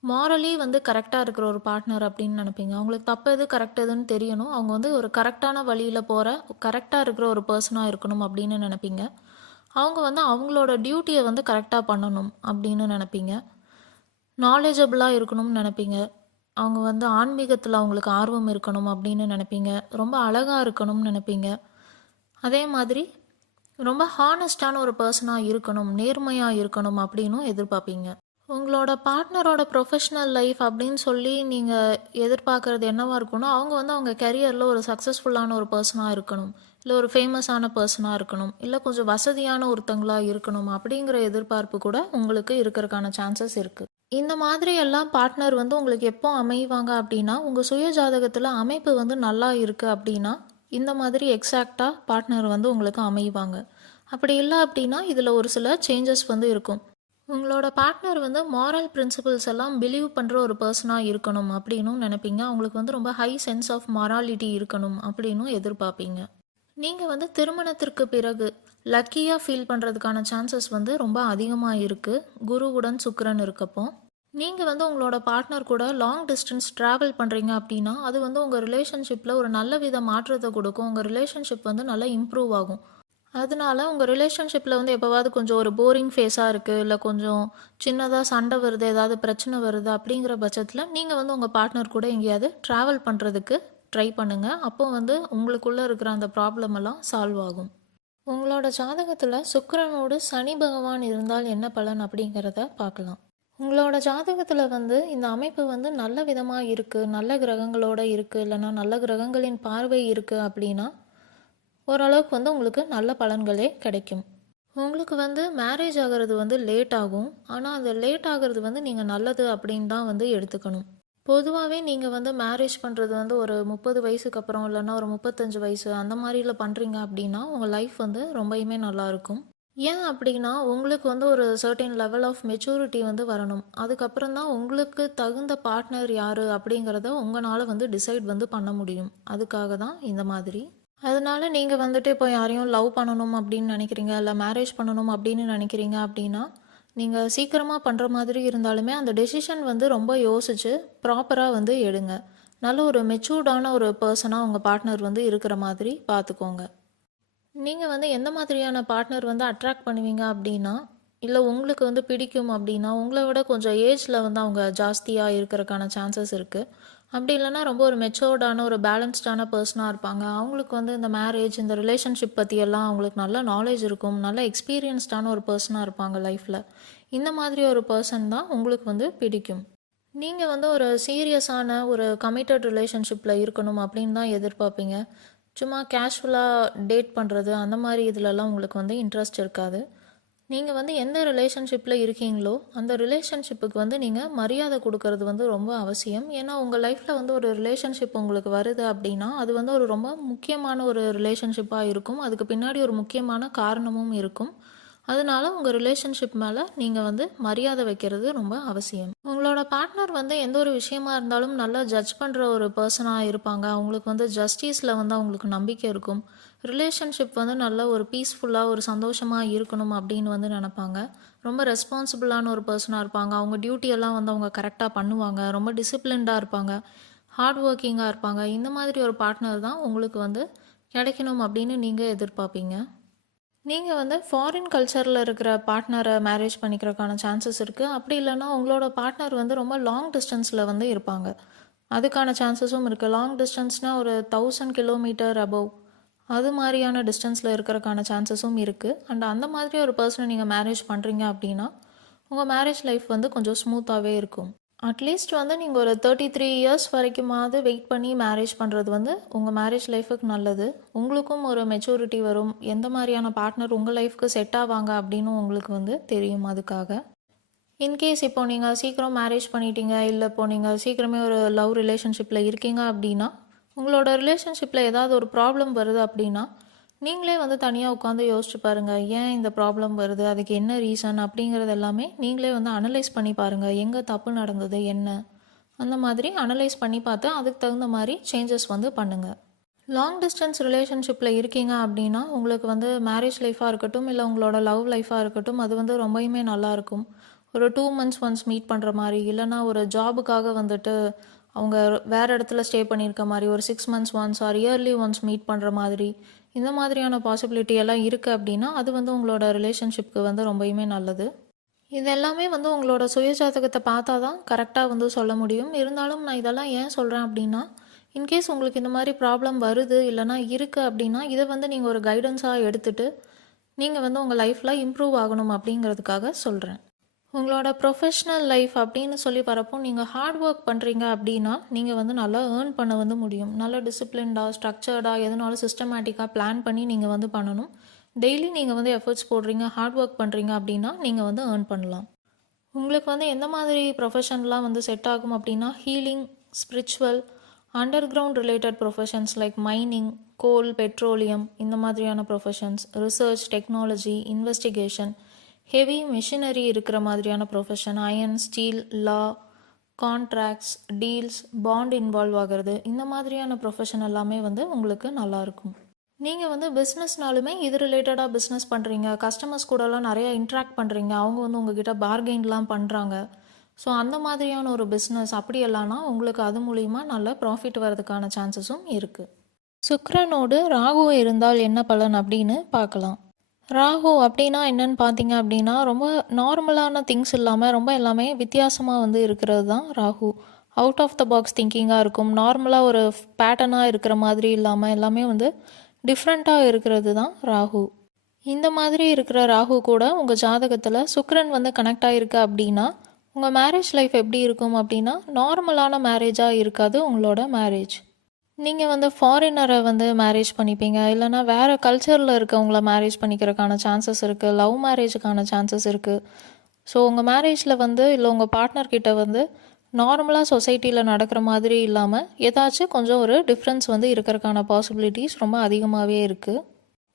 மாரலி வந்து கரெக்டாக இருக்கிற ஒரு பார்ட்னர் அப்படின்னு நினைப்பீங்க. அவங்களுக்கு தப்பு எது கரெக்ட் எதுன்னு தெரியணும். அவங்க வந்து ஒரு கரெக்டான வழியில் போகிற கரெக்டாக இருக்கிற ஒரு பர்சனாக இருக்கணும் அப்படின்னு நினைப்பீங்க. அவங்க வந்து அவங்களோட டியூட்டியை வந்து கரெக்டாக பண்ணணும் அப்படின்னு நினைப்பீங்க. நாலேஜபிளாக இருக்கணும்னு நினைப்பீங்க. அவங்க வந்து ஆன்மீகத்தில் அவங்களுக்கு ஆர்வம் இருக்கணும் அப்படின்னு நினைப்பீங்க. ரொம்ப அழகாக இருக்கணும்னு நினைப்பீங்க. அதே மாதிரி ரொம்ப ஹானஸ்டான ஒரு பர்சனாக இருக்கணும், நேர்மையாக இருக்கணும் அப்படின்னும் எதிர்பார்ப்பீங்க. உங்களோட பார்ட்னரோட ப்ரொஃபஷ்னல் லைஃப் அப்படின்னு சொல்லி நீங்கள் எதிர்பார்க்குறது என்னவாக இருக்குன்னா அவங்க வந்து அவங்க கெரியரில் ஒரு சக்ஸஸ்ஃபுல்லான ஒரு பர்சனாக இருக்கணும், இல்லை ஒரு ஃபேமஸான பர்சனாக இருக்கணும், இல்லை கொஞ்சம் வசதியான ஒருத்தங்களாக இருக்கணும் அப்படிங்கிற எதிர்பார்ப்பு கூட உங்களுக்கு இருக்கிறதுக்கான சான்சஸ் இருக்குது. இந்த மாதிரி எல்லாம் பார்ட்னர் வந்து உங்களுக்கு எப்போ அமைவாங்க அப்படின்னா உங்கள் சுய ஜாதகத்தில் அமைப்பு வந்து நல்லா இருக்குது அப்படின்னா இந்த மாதிரி எக்ஸாக்டாக பார்ட்னர் வந்து உங்களுக்கு அமைவாங்க. அப்படி இல்லை அப்படின்னா இதில் ஒரு சில சேஞ்சஸ் வந்து இருக்கும். உங்களோட பார்ட்னர் வந்து மாரல் பிரின்சிபல்ஸ் எல்லாம் பிலீவ் பண்ணுற ஒரு பர்சனாக இருக்கணும் அப்படின்னும் நினைப்பீங்க. அவங்களுக்கு வந்து ரொம்ப ஹை சென்ஸ் ஆஃப் மாராலிட்டி இருக்கணும் அப்படின்னும் எதிர்பார்ப்பீங்க. நீங்கள் வந்து திருமணத்திற்கு பிறகு லக்கியாக ஃபீல் பண்ணுறதுக்கான சான்சஸ் வந்து ரொம்ப அதிகமாக இருக்குது குருவுடன் சுக்கிரன் இருக்கப்போ. நீங்கள் வந்து உங்களோட பார்ட்னர் கூட லாங் டிஸ்டன்ஸ் ட்ராவல் பண்ணுறீங்க அப்படின்னா அது வந்து உங்கள் ரிலேஷன்ஷிப்பில் ஒரு நல்ல வித மாற்றத்தை கொடுக்கும். உங்கள் ரிலேஷன்ஷிப் வந்து நல்லா இம்ப்ரூவ் ஆகும். அதனால உங்கள் ரிலேஷன்ஷிப்பில் வந்து எப்போவாவது கொஞ்சம் ஒரு போரிங் ஃபேஸாக இருக்குது, இல்லை கொஞ்சம் சின்னதாக சண்டை வருது, ஏதாவது பிரச்சனை வருது அப்படிங்கிற பட்சத்தில் நீங்கள் வந்து உங்கள் பார்ட்னர் கூட எங்கேயாவது ட்ராவல் பண்ணுறதுக்கு ட்ரை பண்ணுங்கள். அப்போ வந்து உங்களுக்குள்ளே இருக்கிற அந்த ப்ராப்ளம் எல்லாம் சால்வ் ஆகும். உங்களோட ஜாதகத்தில் சுக்கிரனோடு சனி பகவான் இருந்தால் என்ன பலன் அப்படிங்கிறத பார்க்கலாம். உங்களோட ஜாதகத்தில் வந்து இந்த அமைப்பு வந்து நல்ல விதமாக இருக்குது, நல்ல கிரகங்களோட இருக்குது, இல்லைன்னா நல்ல கிரகங்களின் பார்வை இருக்குது அப்படின்னா ஓரளவுக்கு வந்து உங்களுக்கு நல்ல பலன்களே கிடைக்கும். உங்களுக்கு வந்து மேரேஜ் ஆகிறது வந்து லேட் ஆகும். ஆனால் அந்த லேட் ஆகிறது வந்து நீங்கள் நல்லது அப்படின்னு தான் வந்து எடுத்துக்கணும். பொதுவாகவே நீங்கள் வந்து மேரேஜ் பண்ணுறது வந்து ஒரு 30 வயசுக்கு அப்புறம் இல்லைன்னா ஒரு 35 வயசு அந்த மாதிரியில் பண்ணுறீங்க அப்படின்னா உங்கள் லைஃப் வந்து ரொம்பயுமே நல்லாயிருக்கும். ஏன் அப்படின்னா உங்களுக்கு வந்து ஒரு சர்டன் லெவல் ஆஃப் மெச்சூரிட்டி வந்து வரணும். அதுக்கப்புறம் தான் உங்களுக்கு தகுந்த பார்ட்னர் யார் அப்படிங்கிறத உங்களால் வந்து டிசைட் வந்து பண்ண முடியும். அதுக்காக தான் இந்த மாதிரி. அதனால நீங்கள் வந்துட்டு இப்போ யாரையும் லவ் பண்ணணும் அப்படின்னு நினைக்கிறீங்க, இல்லை மேரேஜ் பண்ணணும் அப்படின்னு நினைக்கிறீங்க அப்படின்னா நீங்கள் சீக்கிரமாக பண்ணுற மாதிரி இருந்தாலுமே அந்த டெசிஷன் வந்து ரொம்ப யோசித்து ப்ராப்பராக வந்து எடுங்க. நல்ல ஒரு மெச்சூர்டான ஒரு பர்சனாக உங்கள் பார்ட்னர் வந்து இருக்கிற மாதிரி பார்த்துக்கோங்க. நீங்கள் வந்து எந்த மாதிரியான பார்ட்னர் வந்து அட்ராக்ட் பண்ணுவீங்க அப்படின்னா, இல்லை உங்களுக்கு வந்து பிடிக்கும் அப்படின்னா உங்களை விட கொஞ்சம் ஏஜில் வந்து அவங்க ஜாஸ்தியாக இருக்கிறதுக்கான சான்சஸ் இருக்குது. அப்படி இல்லைன்னா ரொம்ப ஒரு மெச்சோர்டான ஒரு பேலன்ஸ்டான பர்சனாக இருப்பாங்க. அவங்களுக்கு வந்து இந்த மேரேஜ் இந்த ரிலேஷன்ஷிப் பற்றியெல்லாம் அவங்களுக்கு நல்ல நாலேஜ் இருக்கும், நல்ல எக்ஸ்பீரியன்ஸ்டான ஒரு பர்சனாக இருப்பாங்க லைஃப்பில். இந்த மாதிரி ஒரு பர்சன் தான் உங்களுக்கு வந்து பிடிக்கும். நீங்கள் வந்து ஒரு சீரியஸான ஒரு கமிட்டட் ரிலேஷன்ஷிப்பில் இருக்கணும் அப்படின்னு தான் எதிர்பார்ப்பீங்க. சும்மா கேஷுவலாக டேட் பண்ணுறது அந்த மாதிரி இதிலெல்லாம் உங்களுக்கு வந்து இன்ட்ரெஸ்ட் இருக்காது. நீங்கள் வந்து எந்த ரிலேஷன்ஷிப்பில் இருக்கீங்களோ அந்த ரிலேஷன்ஷிப்புக்கு வந்து நீங்கள் மரியாதை கொடுக்கறது வந்து ரொம்ப அவசியம். ஏன்னா உங்கள் லைஃப்பில் வந்து ஒரு ரிலேஷன்ஷிப் உங்களுக்கு வருது அப்படின்னா அது வந்து ஒரு ரொம்ப முக்கியமான ஒரு ரிலேஷன்ஷிப்பாக இருக்கும். அதுக்கு பின்னாடி ஒரு முக்கியமான காரணமும் இருக்கும். அதனால உங்கள் ரிலேஷன்ஷிப் மேலே நீங்கள் வந்து மரியாதை வைக்கிறது ரொம்ப அவசியம். உங்களோட பார்ட்னர் வந்து எந்த ஒரு விஷயமா இருந்தாலும் நல்லா ஜட்ஜ் பண்ணுற ஒரு பர்சனாக இருப்பாங்க. அவங்களுக்கு வந்து ஜஸ்டிஸில் வந்து அவங்களுக்கு நம்பிக்கை இருக்கும். ரிலேஷன்ஷிப் வந்து நல்ல ஒரு பீஸ்ஃபுல்லாக ஒரு சந்தோஷமாக இருக்கணும் அப்படின்னு வந்து நினப்பாங்க. ரொம்ப ரெஸ்பான்சிபிளான ஒரு பர்சனாக இருப்பாங்க. அவங்க டியூட்டியெல்லாம் வந்து அவங்க கரெக்டாக பண்ணுவாங்க. ரொம்ப டிசிப்ளின்டாக இருப்பாங்க. ஹார்ட் ஒர்க்கிங்காக இருப்பாங்க. இந்த மாதிரி ஒரு பார்ட்னர் தான் உங்களுக்கு வந்து கிடைக்கணும் அப்படின்னு நீங்கள் எதிர்பார்ப்பீங்க. நீங்கள் வந்து ஃபாரின் கல்ச்சரில் இருக்கிற பார்ட்னரை மேரேஜ் பண்ணிக்கிறதுக்கான சான்சஸ் இருக்குது. அப்படி இல்லைன்னா உங்களோட பார்ட்னர் வந்து ரொம்ப லாங் டிஸ்டன்ஸில் வந்து இருப்பாங்க. அதுக்கான சான்சஸும் இருக்குது. லாங் டிஸ்டன்ஸ்னால் ஒரு 1000 கிலோமீட்டர் அபவ் அது மாதிரியான டிஸ்டன்ஸில் இருக்கிறதுக்கான சான்சஸும் இருக்குது. அண்ட் அந்த மாதிரி ஒரு பர்சனை நீங்கள் மேரேஜ் பண்ணுறீங்க அப்படின்னா உங்கள் மேரேஜ் லைஃப் வந்து கொஞ்சம் ஸ்மூத்தாகவே இருக்கும். அட்லீஸ்ட் வந்து நீங்கள் ஒரு 33 இயர்ஸ் வரைக்குமாவது வெயிட் பண்ணி மேரேஜ் பண்ணுறது வந்து உங்கள் மேரேஜ் லைஃபுக்கு நல்லது. உங்களுக்கும் ஒரு மெச்சூரிட்டி வரும். எந்த மாதிரியான பார்ட்னர் உங்கள் லைஃப்க்கு செட் ஆவாங்க அப்படின்னு உங்களுக்கு வந்து தெரியும். அதுக்காக இன்கேஸ் இப்போ நீங்கள் சீக்கிரம் மேரேஜ் பண்ணிட்டீங்க, இல்லை இப்போ நீங்கள் சீக்கிரமே ஒரு லவ் ரிலேஷன்ஷிப்பில் இருக்கீங்க அப்படின்னா உங்களோட ரிலேஷன்ஷிப்பில் ஏதாவது ஒரு ப்ராப்ளம் வருது அப்படின்னா நீங்களே வந்து தனியாக உட்காந்து யோசிச்சு பாருங்கள். ஏன் இந்த ப்ராப்ளம் வருது, அதுக்கு என்ன ரீசன் அப்படிங்கிறது எல்லாமே நீங்களே வந்து அனலைஸ் பண்ணி பாருங்கள். எங்கே தப்பு நடந்தது என்ன, அந்த மாதிரி அனலைஸ் பண்ணி பார்த்து அதுக்கு தகுந்த மாதிரி சேஞ்சஸ் வந்து பண்ணுங்கள். லாங் டிஸ்டன்ஸ் ரிலேஷன்ஷிப்பில் இருக்கீங்க அப்படின்னா உங்களுக்கு வந்து மேரேஜ் லைஃபாக இருக்கட்டும் இல்லை உங்களோட லவ் லைஃபாக இருக்கட்டும் அது வந்து ரொம்பவுமே நல்லாயிருக்கும். ஒரு 2 months ஒன்ஸ் மீட் பண்ணுற மாதிரி, இல்லைனா ஒரு ஜாபுக்காக வந்துட்டு அவங்க வேறு இடத்துல ஸ்டே பண்ணியிருக்க மாதிரி, ஒரு 6 months once or yearly once meet பண்ணுற மாதிரி, இந்த மாதிரியான பாசிபிலிட்டி எல்லாம் இருக்குது அப்படின்னா அது வந்து உங்களோட ரிலேஷன்ஷிப்க்கு வந்து ரொம்பவுமே நல்லது. இது எல்லாமே வந்து உங்களோட சுயஜாதகத்தை பார்த்தா தான் கரெக்டாக வந்து சொல்ல முடியும். இருந்தாலும் நான் இதெல்லாம் ஏன் சொல்கிறேன் அப்படின்னா இன்கேஸ் உங்களுக்கு இந்த மாதிரி ப்ராப்ளம் வருது இல்லைனா இருக்குது அப்படின்னா இதை வந்து நீங்கள் ஒரு கைடன்ஸாக எடுத்துகிட்டு நீங்கள் வந்து உங்கள் லைஃப்பில் இம்ப்ரூவ் ஆகணும் அப்படிங்கிறதுக்காக சொல்கிறேன். உங்களோட ப்ரொஃபஷ்னல் லைஃப் அப்படின்னு சொல்லி வரப்போ நீங்கள் ஹார்ட் ஒர்க் பண்ணுறீங்க அப்படின்னா நீங்கள் வந்து நல்லா ஏர்ன் பண்ண வந்து முடியும். நல்லா டிசிப்ளின்டாக ஸ்ட்ரக்சர்டாக எதனாலும் சிஸ்டமேட்டிக்காக பிளான் பண்ணி நீங்கள் வந்து பண்ணணும். டெய்லி நீங்கள் வந்து எஃபர்ட்ஸ் போடுறீங்க, ஹார்ட் ஒர்க் பண்ணுறீங்க அப்படின்னா நீங்கள் வந்து ஏர்ன் பண்ணலாம். உங்களுக்கு வந்து எந்த மாதிரி ப்ரொஃபஷன்லாம் வந்து செட் ஆகும் அப்படின்னா healing, spiritual, underground related professions like mining, coal, petroleum, இந்த மாதிரியான professions, research, technology, investigation, heavy machinery இருக்கிற மாதிரியான profession, iron, steel, law, contracts, deals, bond involve ஆகிறது, இந்த மாதிரியான ப்ரொஃபஷன் எல்லாமே வந்து உங்களுக்கு நல்லாயிருக்கும். நீங்கள் வந்து பிஸ்னஸ்னாலுமே இது ரிலேட்டடாக பிஸ்னஸ் பண்ணுறீங்க, கஸ்டமர்ஸ் கூடலாம் நிறையா இன்ட்ராக்ட் பண்ணுறீங்க, அவங்க வந்து உங்ககிட்ட பார்கெயின்லாம் பண்ணுறாங்க. ஸோ அந்த மாதிரியான ஒரு பிஸ்னஸ் அப்படியெல்லாம்னா உங்களுக்கு அது மூலிமா நல்ல ப்ராஃபிட் வரதுக்கான சான்சஸும் இருக்குது. சுக்கிரனோடு ராகு இருந்தால் என்ன பலன் அப்படின்னு பார்க்கலாம். ராகு அப்படின்னா என்னன்னு பார்த்தீங்க அப்படின்னா, ரொம்ப நார்மலான திங்ஸ் இல்லாமல் ரொம்ப எல்லாமே வித்தியாசமாக வந்து இருக்கிறது தான் Rahu. Out of the box திங்கிங்காக இருக்கும். நார்மலாக ஒரு பேட்டர்னாக இருக்கிற மாதிரி இல்லாமல் எல்லாமே வந்து டிஃப்ரெண்ட்டாக இருக்கிறது தான் ராகு. இந்த மாதிரி இருக்கிற ராகு கூட உங்கள் ஜாதகத்தில் சுக்கிரன் வந்து கனெக்ட் ஆகிருக்கு அப்படின்னா உங்கள் மேரேஜ் லைஃப் எப்படி இருக்கும் அப்படின்னா நார்மலான மேரேஜாக இருக்காது உங்களோட மேரேஜ். நீங்கள் வந்து ஃபாரினரை வந்து மேரேஜ் பண்ணிப்பீங்க, இல்லைனா வேறு கல்ச்சரில் இருக்கவங்கள மேரேஜ் பண்ணிக்கிறதுக்கான சான்சஸ் இருக்குது, லவ் மேரேஜுக்கான சான்சஸ் இருக்குது. ஸோ உங்கள் மேரேஜில் வந்து இல்லை உங்கள் பார்ட்னர்கிட்ட வந்து நார்மலாக சொசைட்டியில் நடக்கிற மாதிரி இல்லாமல் ஏதாச்சும் கொஞ்சம் ஒரு டிஃப்ரென்ஸ் வந்து இருக்கிறதுக்கான பாசிபிலிட்டிஸ் ரொம்ப அதிகமாகவே இருக்குது.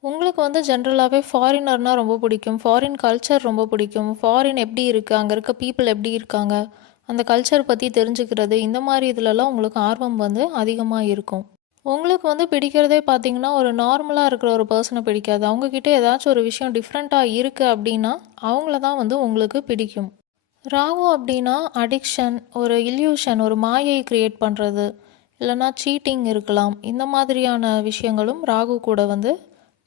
உங்களுக்கு வந்து ஜென்ரலாகவே ஃபாரினர்னால் ரொம்ப பிடிக்கும், ஃபாரின் கல்ச்சர் ரொம்ப பிடிக்கும், ஃபாரின் எப்படி இருக்குது, அங்கே இருக்க பீப்புள் எப்படி இருக்காங்க, அந்த கல்ச்சர் பற்றி தெரிஞ்சுக்கிறது, இந்த மாதிரி இதிலெல்லாம் உங்களுக்கு ஆர்வம் வந்து அதிகமாக இருக்கும். உங்களுக்கு வந்து பிடிக்கிறதே பார்த்தீங்கன்னா ஒரு நார்மலாக இருக்கிற ஒரு பர்சனை பிடிக்காது. அவங்கக்கிட்ட ஏதாச்சும் ஒரு விஷயம் டிஃப்ரெண்ட்டாக இருக்குது அப்படின்னா அவங்கள தான் வந்து உங்களுக்கு பிடிக்கும். ராகு அப்படின்னா அடிக்ஷன், ஒரு இல்யூஷன், ஒரு மாயை க்ரியேட் பண்ணுறது, இல்லைனா சீட்டிங் இருக்கலாம். இந்த மாதிரியான விஷயங்களும் ராகு கூட வந்து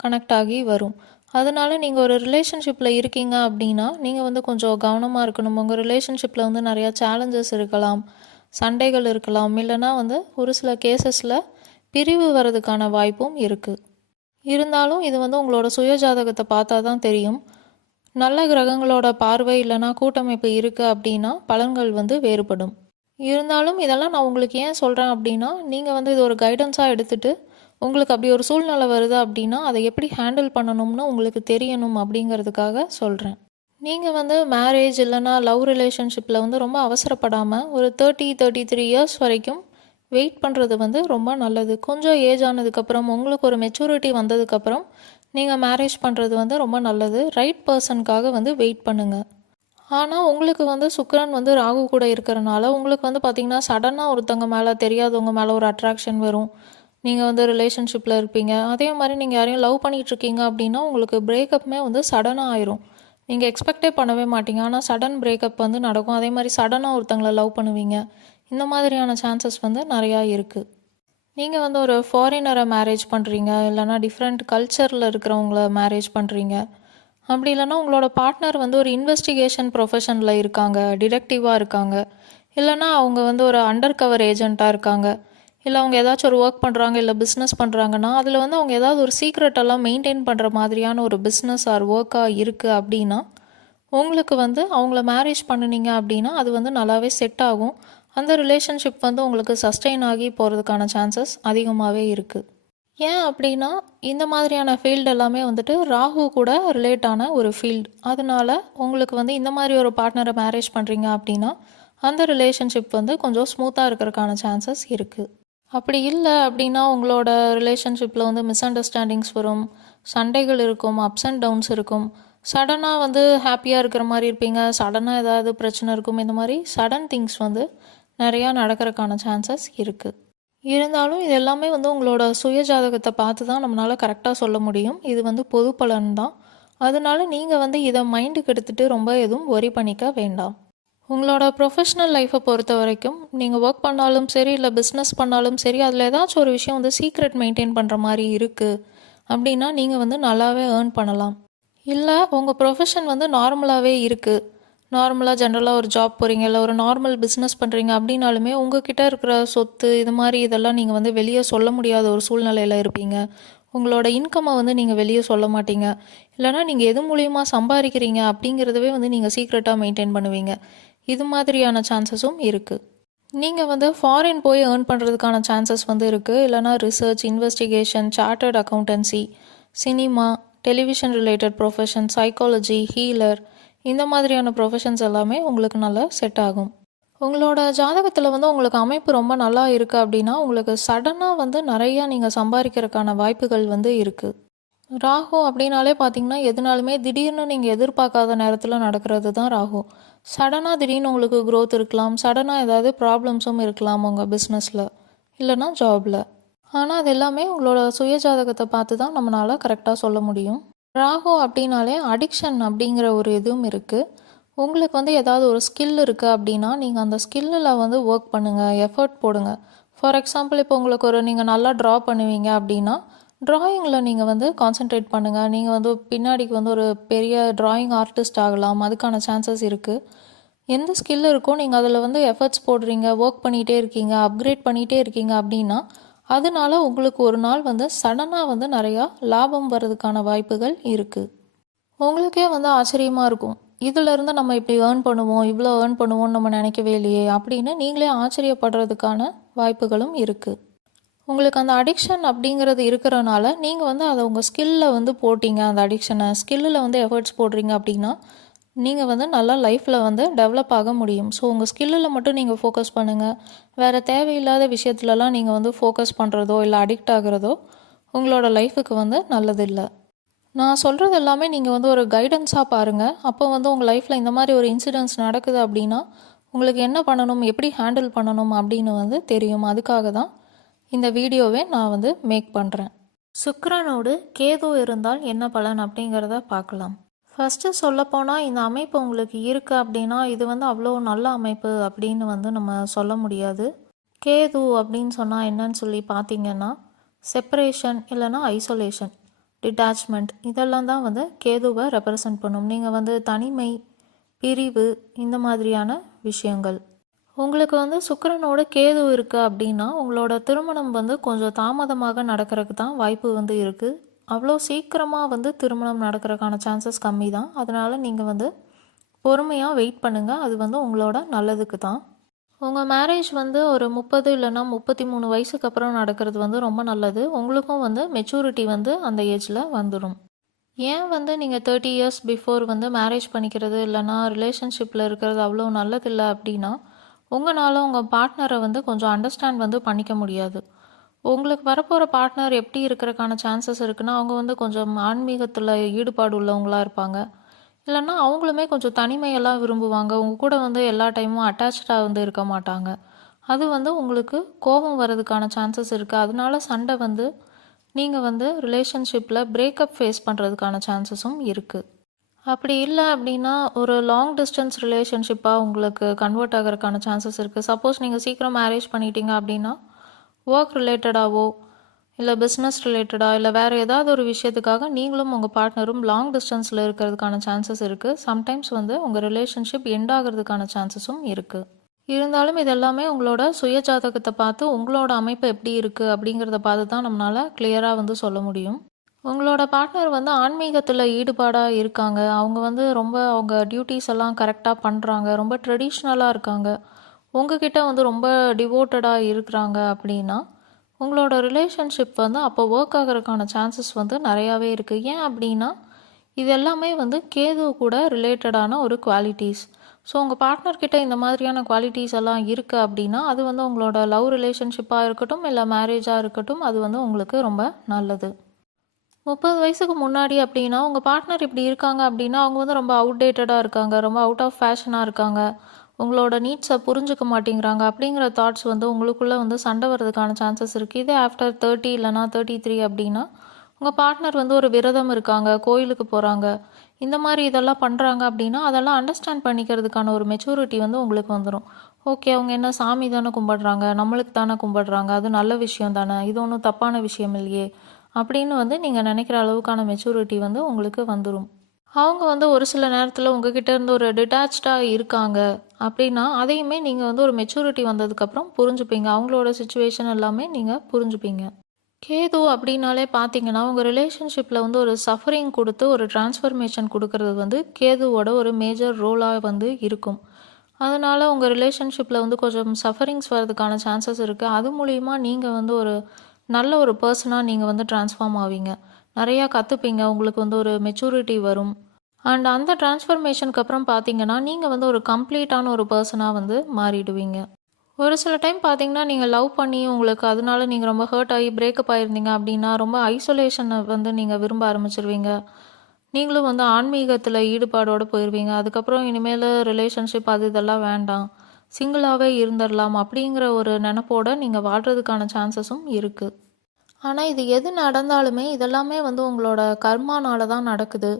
கனெக்ட் ஆகி வரும். அதனால நீங்கள் ஒரு ரிலேஷன்ஷிப்பில் இருக்கீங்க அப்படின்னா நீங்கள் வந்து கொஞ்சம் கவனமாக இருக்கணும். உங்கள் ரிலேஷன்ஷிப்பில் வந்து நிறையா சேலஞ்சஸ் இருக்கலாம், சண்டைகள் இருக்கலாம், இல்லைனா வந்து ஒரு சில கேசஸில் பிரிவு வர்றதுக்கான வாய்ப்பும் இருக்குது. இருந்தாலும் இது வந்து உங்களோட சுய ஜாதகத்தை பார்த்தா தான் தெரியும். நல்ல கிரகங்களோட பார்வை இல்லைனா கூட்டமைப்பு இருக்குது அப்படின்னா பலன்கள் வந்து வேறுபடும். இருந்தாலும் இதெல்லாம் நான் உங்களுக்கு ஏன் சொல்கிறேன் அப்படின்னா நீங்கள் வந்து இது ஒரு கைடன்ஸாக எடுத்துகிட்டு உங்களுக்கு அப்படி ஒரு சூழ்நிலை வருது அப்படின்னா அதை எப்படி ஹேண்டில் பண்ணணும்னு உங்களுக்கு தெரியணும் அப்படிங்கிறதுக்காக சொல்கிறேன். நீங்கள் வந்து மேரேஜ் இல்லைனா லவ் ரிலேஷன்ஷிப்பில் வந்து ரொம்ப அவசரப்படாமல் ஒரு 33 இயர்ஸ் வரைக்கும் வெயிட் பண்ணுறது வந்து ரொம்ப நல்லது. கொஞ்சம் ஏஜ் ஆனதுக்கப்புறம் உங்களுக்கு ஒரு மெச்சூரிட்டி வந்ததுக்கப்புறம் நீங்கள் மேரேஜ் பண்ணுறது வந்து ரொம்ப நல்லது. ரைட் பர்சனுக்காக வந்து வெயிட் பண்ணுங்கள். ஆனால் உங்களுக்கு வந்து சுக்கிரன் வந்து ராகு கூட இருக்கிறனால உங்களுக்கு வந்து பார்த்திங்கன்னா சடனாக ஒருத்தவங்க மேலே தெரியாதவங்க மேலே ஒரு அட்ராக்ஷன் வரும். நீங்கள் வந்து ரிலேஷன்ஷிப்பில் இருப்பீங்க. அதே மாதிரி நீங்கள் யாரையும் லவ் பண்ணிகிட்ருக்கீங்க அப்படின்னா உங்களுக்கு பிரேக்கப்புமே வந்து சடனாக ஆயிரும். நீங்கள் எக்ஸ்பெக்டே பண்ணவே மாட்டீங்க, ஆனால் சடன் பிரேக்கப் வந்து நடக்கும். அதே மாதிரி சடனாக ஒருத்தங்களை லவ் பண்ணுவீங்க. இந்த மாதிரியான சான்சஸ் வந்து நிறையா இருக்குது. நீங்கள் வந்து ஒரு ஃபாரினரை மேரேஜ் பண்ணுறீங்க, இல்லைனா டிஃப்ரெண்ட் கல்ச்சரில் இருக்கிறவங்கள மேரேஜ் பண்ணுறீங்க, அப்படி இல்லைனா உங்களோட பார்ட்னர் வந்து ஒரு இன்வெஸ்டிகேஷன் ப்ரொஃபஷனில் இருக்காங்க, டிடெக்டிவாக இருக்காங்க, இல்லைனா அவங்க வந்து ஒரு அண்டர் கவர் ஏஜெண்ட்டாக இருக்காங்க, இல்லை அவங்க ஏதாச்சும் ஒரு ஒர்க் பண்ணுறாங்க, இல்லை பிஸ்னஸ் பண்ணுறாங்கன்னா அதில் வந்து அவங்க ஏதாவது ஒரு சீக்ரெட்டெல்லாம் மெயின்டைன் பண்ணுற மாதிரியான ஒரு பிஸ்னஸ் ஆர் ஒர்க்காக இருக்குது அப்படின்னா உங்களுக்கு வந்து அவங்கள மேரேஜ் பண்ணினீங்க அப்படின்னா அது வந்து நல்லாவே செட் ஆகும். அந்த ரிலேஷன்ஷிப் வந்து உங்களுக்கு சஸ்டெயின் ஆகி போகிறதுக்கான சான்சஸ் அதிகமாகவே இருக்குது. ஏன் அப்படின்னா இந்த மாதிரியான ஃபீல்டு எல்லாமே வந்துட்டு ராகு கூட ரிலேட்டான ஒரு ஃபீல்டு. அதனால உங்களுக்கு வந்து இந்த மாதிரி ஒரு பார்ட்னரை மேரேஜ் பண்ணுறீங்க அப்படின்னா அந்த ரிலேஷன்ஷிப் வந்து கொஞ்சம் ஸ்மூத்தாக இருக்கிறதுக்கான சான்சஸ் இருக்குது. அப்படி இல்லை அப்படின்னா உங்களோட ரிலேஷன்ஷிப்பில் வந்து மிஸ் அண்டர்ஸ்டாண்டிங்ஸ் வரும், சண்டைகள் இருக்கும், அப்ஸ் அண்ட் டவுன்ஸ் இருக்கும். சடனாக வந்து ஹாப்பியாக இருக்கிற மாதிரி இருப்பீங்க, சடனாக ஏதாவது பிரச்சனை இருக்கும். இந்த மாதிரி சடன் திங்ஸ் வந்து நிறையா நடக்கிறதுக்கான சான்சஸ் இருக்குது. இருந்தாலும் இது எல்லாமே வந்து உங்களோட சுய ஜாதகத்தை பார்த்து தான் நம்மளால் கரெக்டாக சொல்ல முடியும். இது வந்து பொது பலன் தான். அதனால நீங்கள் வந்து இதை மைண்டுக்கு எடுத்துகிட்டு ரொம்ப எதுவும் ஒரி பண்ணிக்க வேண்டாம். உங்களோட ப்ரொஃபஷ்னல் லைஃப்பை பொறுத்த வரைக்கும் நீங்கள் ஒர்க் பண்ணாலும் சரி, இல்லை பிஸ்னஸ் பண்ணாலும் சரி, அதில் ஏதாச்சும் ஒரு விஷயம் வந்து சீக்ரெட் மெயின்டைன் பண்ணுற மாதிரி இருக்குது அப்படின்னா நீங்கள் வந்து நல்லாவே ஏர்ன் பண்ணலாம். இல்லை உங்கள் ப்ரொஃபஷன் வந்து நார்மலாகவே இருக்குது, நார்மலாக ஜென்ரலாக ஒரு ஜாப் போகிறீங்க, இல்லை ஒரு நார்மல் பிஸ்னஸ் பண்ணுறீங்க அப்படின்னாலுமே உங்ககிட்ட இருக்கிற சொத்து இது மாதிரி இதெல்லாம் நீங்கள் வந்து வெளியே சொல்ல முடியாத ஒரு சூழ்நிலையில் இருப்பீங்க. உங்களோட இன்கம்மை வந்து நீங்கள் வெளியே சொல்ல மாட்டீங்க, இல்லைனா நீங்கள் எது மூலியமாக சம்பாதிக்கிறீங்க அப்படிங்கிறதவே வந்து நீங்கள் சீக்ரெட்டாக மெயின்டைன் பண்ணுவீங்க. இது மாதிரியான சான்சஸும் இருக்குது. நீங்கள் வந்து ஃபாரின் போய் ஏர்ன் பண்ணுறதுக்கான சான்சஸ் வந்து இருக்குது. இல்லைனா research, investigation, chartered accountancy, cinema, television related profession, psychology, healer, இந்த மாதிரியான ப்ரொஃபஷன்ஸ் எல்லாமே உங்களுக்கு நல்லா செட் ஆகும். உங்களோட ஜாதகத்தில் வந்து உங்களுக்கு அமைப்பு ரொம்ப நல்லா இருக்குது அப்படின்னா உங்களுக்கு சடனாக வந்து நிறையா நீங்கள் சம்பாதிக்கிறதுக்கான வாய்ப்புகள் வந்து இருக்குது. ராகு அப்படின்னாலே பார்த்தீங்கன்னா எதுனாலுமே திடீர்னு நீங்கள் எதிர்பார்க்காத நேரத்தில் நடக்கிறது தான் ராகு. சடனாக திடீர்னு உங்களுக்கு க்ரோத் இருக்கலாம், சடனாக ஏதாவது ப்ராப்ளம்ஸும் இருக்கலாம் உங்கள் பிஸ்னஸில் இல்லைனா ஜாபில். ஆனால் அது எல்லாமே உங்களோட சுய ஜாதகத்தை பார்த்து தான் நம்மளால் கரெக்டாக சொல்ல முடியும். ராகு அப்படின்னாலே அடிக்ஷன் அப்படிங்கிற ஒரு இதுவும் இருக்குது. உங்களுக்கு வந்து ஏதாவது ஒரு ஸ்கில் இருக்குது அப்படின்னா நீங்கள் அந்த ஸ்கில்லில் வந்து ஒர்க் பண்ணுங்கள், எஃபர்ட் போடுங்க. ஃபார் எக்ஸாம்பிள் இப்போ உங்களுக்கு நீங்கள் நல்லா ட்ரா பண்ணுவீங்க அப்படின்னா ட்ராயிங்கில் நீங்கள் வந்து கான்சென்ட்ரேட் பண்ணுங்கள். நீங்கள் வந்து பின்னாடிக்கு வந்து ஒரு பெரிய ட்ராயிங் ஆர்டிஸ்ட் ஆகலாம், அதுக்கான சான்சஸ் இருக்குது. எந்த ஸ்கில் இருக்கோ நீங்கள் அதில் வந்து எஃபர்ட்ஸ் போடுறீங்க, ஒர்க் பண்ணிகிட்டே இருக்கீங்க, அப்கிரேட் பண்ணிகிட்டே இருக்கீங்க அப்படின்னா அதனால உங்களுக்கு ஒரு நாள் வந்து சடனாக வந்து நிறையா லாபம் வர்றதுக்கான வாய்ப்புகள் இருக்குது. உங்களுக்கே வந்து ஆச்சரியமாக இருக்கும், இதிலேருந்து நம்ம இப்படி ஏர்ன் பண்ணுவோம், இவ்வளோ ஏர்ன் பண்ணுவோம்னு நம்ம நினைக்கவே இல்லையே அப்படின்னு நீங்களே ஆச்சரியப்படுறதுக்கான வாய்ப்புகளும் இருக்குது. உங்களுக்கு அந்த அடிக்ஷன் அப்படிங்கிறது இருக்கிறனால நீங்கள் வந்து அதை உங்கள் ஸ்கில்லில் வந்து போட்டிங்க, அந்த அடிக்ஷனை ஸ்கில்லில் வந்து எஃபர்ட்ஸ் போடுறீங்க அப்படின்னா நீங்கள் வந்து நல்லா லைஃப்பில் வந்து டெவலப் ஆக முடியும். ஸோ உங்கள் ஸ்கில்லில் மட்டும் நீங்கள் ஃபோக்கஸ் பண்ணுங்கள். வேறு தேவையில்லாத விஷயத்துலலாம் நீங்கள் வந்து ஃபோக்கஸ் பண்ணுறதோ இல்லை அடிக்ட் ஆகிறதோ உங்களோட லைஃபுக்கு வந்து நல்லதில்லை. நான் சொல்கிறது எல்லாமே நீங்கள் வந்து ஒரு கைடன்ஸாக பாருங்கள். அப்போ வந்து உங்கள் லைஃப்பில் இந்த மாதிரி ஒரு இன்சிடென்ட்ஸ் நடக்குது அப்படின்னா உங்களுக்கு என்ன பண்ணணும், எப்படி ஹேண்டில் பண்ணணும் அப்படின்னு வந்து தெரியும். அதுக்காக தான் இந்த வீடியோவே நான் வந்து மேக் பண்ணுறேன். சுக்கிரனோடு கேது இருந்தால் என்ன பலன் அப்படிங்கிறத பார்க்கலாம். ஃபஸ்ட்டு சொல்லப்போனால் இந்த அமைப்பு உங்களுக்கு இருக்குது அப்படின்னா இது வந்து அவ்வளோ நல்ல அமைப்பு அப்படின்னு வந்து நம்ம சொல்ல முடியாது. கேது அப்படின்னு சொன்னால் என்னன்னு சொல்லி பார்த்தீங்கன்னா செப்பரேஷன் இல்லைனா ஐசோலேஷன், டிட்டாச்மெண்ட், இதெல்லாம் தான் வந்து கேதுவை ரெப்ரசன்ட் பண்ணும். நீங்கள் வந்து தனிமை, பிரிவு, இந்த மாதிரியான விஷயங்கள். உங்களுக்கு வந்து சுக்கிரனோட கேது இருக்குது அப்படின்னா உங்களோட திருமணம் வந்து கொஞ்சம் தாமதமாக நடக்கிறதுக்கு தான் வாய்ப்பு வந்து இருக்குது. அவ்வளோ சீக்கிரமாக வந்து திருமணம் நடக்கிறதுக்கான சான்சஸ் கம்மி தான். அதனால் நீங்கள் வந்து பொறுமையாக வெயிட் பண்ணுங்கள், அது வந்து உங்களோட நல்லதுக்கு தான். உங்கள் மேரேஜ் வந்து ஒரு 30 இல்லைன்னா 33 வயசுக்கு அப்புறம் நடக்கிறது வந்து ரொம்ப நல்லது. உங்களுக்கும் வந்து மெச்சூரிட்டி வந்து அந்த ஏஜில் வந்துடும். ஏன் வந்து நீங்கள் 30 இயர்ஸ் பிஃபோர் வந்து மேரேஜ் பண்ணிக்கிறது இல்லைனா ரிலேஷன்ஷிப்பில் இருக்கிறது அவ்வளோ நல்லதில்லை அப்படின்னா உங்களால் உங்கள் பார்ட்னரை வந்து கொஞ்சம் அண்டர்ஸ்டாண்ட் வந்து பண்ணிக்க முடியாது. உங்களுக்கு வரப்போகிற பார்ட்னர் எப்படி இருக்கிறதுக்கான சான்சஸ் இருக்குன்னா அவங்க வந்து கொஞ்சம் ஆன்மீகத்தில் ஈடுபாடு உள்ளவங்களாக இருப்பாங்க, இல்லைன்னா அவங்களுமே கொஞ்சம் தனிமையெல்லாம் விரும்புவாங்க. உங்கள் கூட வந்து எல்லா டைமும் அட்டாச்சாக வந்து இருக்க மாட்டாங்க. அது வந்து உங்களுக்கு கோபம் வர்றதுக்கான சான்சஸ் இருக்குது. அதனால சண்டை வந்து நீங்கள் வந்து ரிலேஷன்ஷிப்பில் பிரேக்கப் ஃபேஸ் பண்ணுறதுக்கான சான்சஸும் இருக்குது. அப்படி இல்லை அப்படின்னா ஒரு லாங் டிஸ்டன்ஸ் ரிலேஷன்ஷிப்பாக உங்களுக்கு கன்வெர்ட் ஆகிறதுக்கான சான்சஸ் இருக்குது. சப்போஸ் நீங்கள் சீக்கிரம் மேரேஜ் பண்ணிட்டீங்க அப்படின்னா ஒர்க் ரிலேட்டடாகவோ இல்லை பிஸ்னஸ் ரிலேட்டடாக இல்லை வேறு ஏதாவது ஒரு விஷயத்துக்காக நீங்களும் உங்கள் பார்ட்னரும் லாங் டிஸ்டன்ஸில் இருக்கிறதுக்கான சான்சஸ் இருக்குது. சம்டைம்ஸ் வந்து உங்கள் ரிலேஷன்ஷிப் எண்ட் ஆகிறதுக்கான சான்சஸும் இருக்குது. இருந்தாலும் இது எல்லாமே உங்களோட சுய ஜாதகத்தை பார்த்து உங்களோட அமைப்பு எப்படி இருக்குது அப்படிங்கிறத பார்த்து தான் நம்மளால் கிளியராக வந்து சொல்ல முடியும். உங்களோட பார்ட்னர் வந்து ஆன்மீகத்தில் ஈடுபாடாக இருக்காங்க, அவங்க வந்து ரொம்ப அவங்க டியூட்டிஸ் எல்லாம் கரெக்டாக பண்ணுறாங்க, ரொம்ப ட்ரெடிஷ்னலாக இருக்காங்க, உங்ககிட்ட வந்து ரொம்ப டிவோட்டடாக இருக்கிறாங்க அப்படின்னா உங்களோட ரிலேஷன்ஷிப் வந்து அப்போ ஒர்க் ஆகிறதுக்கான சான்சஸ் வந்து நிறையாவே இருக்குது. ஏன் அப்படின்னா இது எல்லாமே வந்து கேது கூட ரிலேட்டடான ஒரு குவாலிட்டிஸ். ஸோ உங்கள் பார்ட்னர்கிட்ட இந்த மாதிரியான குவாலிட்டிஸ் எல்லாம் இருக்குது அப்படின்னா அது வந்து உங்களோட லவ் ரிலேஷன்ஷிப்பாக இருக்கட்டும் இல்லை மேரேஜாக இருக்கட்டும் அது வந்து உங்களுக்கு ரொம்ப நல்லது. 30 வயசுக்கு முன்னாடி அப்படின்னா உங்கள் பார்ட்னர் இப்படி இருக்காங்க அப்படின்னா அவங்க வந்து ரொம்ப அவுடேட்டடாக இருக்காங்க, ரொம்ப அவுட் ஆஃப் ஃபேஷனாக இருக்காங்க, உங்களோட நீட்ஸை புரிஞ்சுக்க மாட்டேங்கிறாங்க அப்படிங்கிற தாட்ஸ் வந்து உங்களுக்குள்ளே வந்து சண்டை வர்றதுக்கான சான்சஸ் இருக்குது. இதே ஆஃப்டர் 30 இல்லைனா 33 அப்படின்னா உங்கள் பார்ட்னர் வந்து ஒரு விரதம் இருக்காங்க, கோயிலுக்கு போகிறாங்க, இந்த மாதிரி இதெல்லாம் பண்ணுறாங்க அப்படின்னா அதெல்லாம் அண்டர்ஸ்டாண்ட் பண்ணிக்கிறதுக்கான ஒரு மெச்சூரிட்டி வந்து உங்களுக்கு வந்துடும். ஓகே, அவங்க என்ன சாமி தானே கும்பிடுறாங்க, நம்மளுக்கு தானே கும்பிடுறாங்க, அது நல்ல விஷயம் தானே, இது ஒன்றும் தப்பான விஷயம் இல்லையே அப்படின்னு வந்து நீங்கள் நினைக்கிற அளவுக்கான மெச்சூரிட்டி வந்து உங்களுக்கு வந்துடும். அவங்க வந்து ஒரு சில நேரத்தில் உங்ககிட்ட இருந்து ஒரு டிட்டாச்சாக இருக்காங்க அப்படின்னா அதையுமே நீங்கள் வந்து ஒரு மெச்சூரிட்டி வந்ததுக்கப்புறம் புரிஞ்சுப்பீங்க. அவங்களோட சுச்சுவேஷன் எல்லாமே நீங்கள் புரிஞ்சுப்பீங்க. கேது அப்படின்னாலே பார்த்தீங்கன்னா உங்கள் ரிலேஷன்ஷிப்பில் வந்து ஒரு சஃபரிங் கொடுத்து ஒரு டிரான்ஸ்ஃபர்மேஷன் கொடுக்கறது வந்து கேதுவோட ஒரு மேஜர் ரோலாக வந்து இருக்கும். அதனால் உங்கள் ரிலேஷன்ஷிப்பில் வந்து கொஞ்சம் சஃபரிங்ஸ் வர்றதுக்கான சான்சஸ் இருக்குது. அது மூலிமா நீங்கள் வந்து ஒரு நல்ல ஒரு பர்சனாக நீங்கள் வந்து ட்ரான்ஸ்ஃபார்ம் ஆவீங்க, நிறையா கற்றுப்பீங்க, உங்களுக்கு வந்து ஒரு மெச்சூரிட்டி வரும். அண்ட் அந்த டிரான்ஸ்ஃபர்மேஷனுக்கு அப்புறம் பார்த்தீங்கன்னா நீங்கள் வந்து ஒரு கம்ப்ளீட்டான ஒரு பர்சனாக வந்து மாறிடுவீங்க. ஒரு சில டைம் பார்த்தீங்கன்னா நீங்கள் லவ் பண்ணி உங்களுக்கு அதனால நீங்கள் ரொம்ப ஹர்ட் ஆகி பிரேக்கப் ஆகிருந்தீங்க அப்படின்னா ரொம்ப ஐசோலேஷனை வந்து நீங்கள் விரும்ப ஆரம்பிச்சிருவீங்க. நீங்களும் வந்து ஆன்மீகத்தில் ஈடுபாடோடு போயிடுவீங்க. அதுக்கப்புறம் இனிமேல் ரிலேஷன்ஷிப் அது இதெல்லாம் வேண்டாம், சிங்கிளாகவே இருந்துடலாம் அப்படிங்கிற ஒரு நினப்போடு நீங்கள் வாழ்கிறதுக்கான சான்சஸும் இருக்குது. ஆனால் இது எது நடந்தாலுமே இதெல்லாமே வந்து உங்களோட கர்மானால தான் நடக்குது.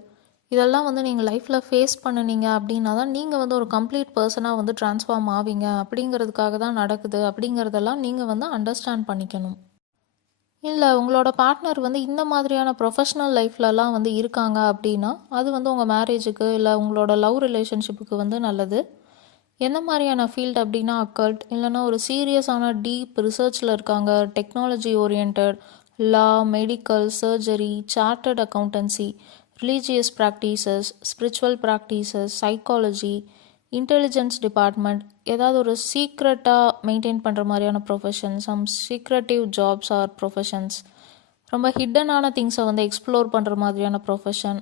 இதெல்லாம் வந்து நீங்கள் லைஃப்பில் ஃபேஸ் பண்ணுனீங்க அப்படின்னா தான் நீங்கள் வந்து ஒரு கம்ப்ளீட் பர்சனாக வந்து ட்ரான்ஸ்ஃபார்ம் ஆவீங்க அப்படிங்கிறதுக்காக தான் நடக்குது அப்படிங்கிறதெல்லாம் நீங்கள் வந்து அண்டர்ஸ்டாண்ட் பண்ணிக்கணும். இல்லை உங்களோட பார்ட்னர் வந்து இந்த மாதிரியான ப்ரொஃபஷ்னல் லைஃப்லலாம் வந்து இருக்காங்க அப்படின்னா அது வந்து உங்கள் மேரேஜுக்கு இல்லை உங்களோட லவ் ரிலேஷன்ஷிப்புக்கு வந்து நல்லது. எந்த மாதிரியான ஃபீல்டு அப்படின்னா அக்கல்ட் இல்லைன்னா ஒரு சீரியஸான டீப் ரிசர்ச்சில் இருக்காங்க, technology orient, law, medical, surgery, chartered accountancy, religious practices, spiritual practices, psychology, intelligence department, ஏதாவது ஒரு சீக்ரெட்டாக மெயின்டைன் பண்ணுற மாதிரியான profession, some secretive jobs or professions, ரொம்ப ஹிட்டனான திங்ஸை வந்து எக்ஸ்ப்ளோர் பண்ணுற மாதிரியான ப்ரொஃபஷன்,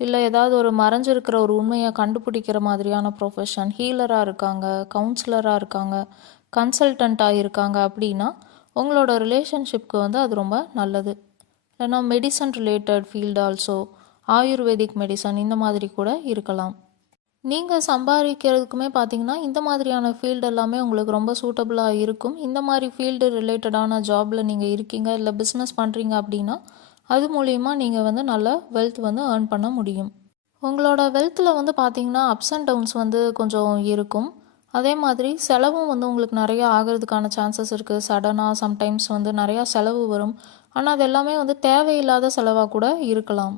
இல்லை ஏதாவது ஒரு மறைஞ்சிருக்கிற ஒரு உண்மையை கண்டுபிடிக்கிற மாதிரியான ப்ரொஃபஷன், ஹீலராக இருக்காங்க, கவுன்சிலராக இருக்காங்க, கன்சல்டண்ட்டாக இருக்காங்க அப்படின்னா உங்களோட ரிலேஷன்ஷிப்க்கு வந்து அது ரொம்ப நல்லது. இல்லைன்னா medicine related field also, ayurvedic medicine இந்த மாதிரி கூட இருக்கலாம். நீங்கள் சம்பாதிக்கிறதுக்குமே பார்த்தீங்கன்னா இந்த மாதிரியான ஃபீல்டு எல்லாமே உங்களுக்கு ரொம்ப சூட்டபுளாக இருக்கும். இந்த மாதிரி ஃபீல்டு ரிலேட்டடான ஜாபில் நீங்கள் இருக்கீங்க இல்லை பிஸ்னஸ் பண்ணுறீங்க அப்படின்னா அது மூலிமா நீங்கள் வந்து நல்ல வெல்த் வந்து ஏர்ன் பண்ண முடியும். உங்களோட வெல்த்தில் வந்து பார்த்தீங்கன்னா அப்ஸ் அண்ட் டவுன்ஸ் வந்து கொஞ்சம் இருக்கும். அதே மாதிரி செலவும் வந்து உங்களுக்கு நிறையா ஆகிறதுக்கான சான்சஸ் இருக்குது. சடனாக சம்டைம்ஸ் வந்து நிறையா செலவு வரும். ஆனால் அது எல்லாமே வந்து தேவையில்லாத செலவாக கூட இருக்கலாம்.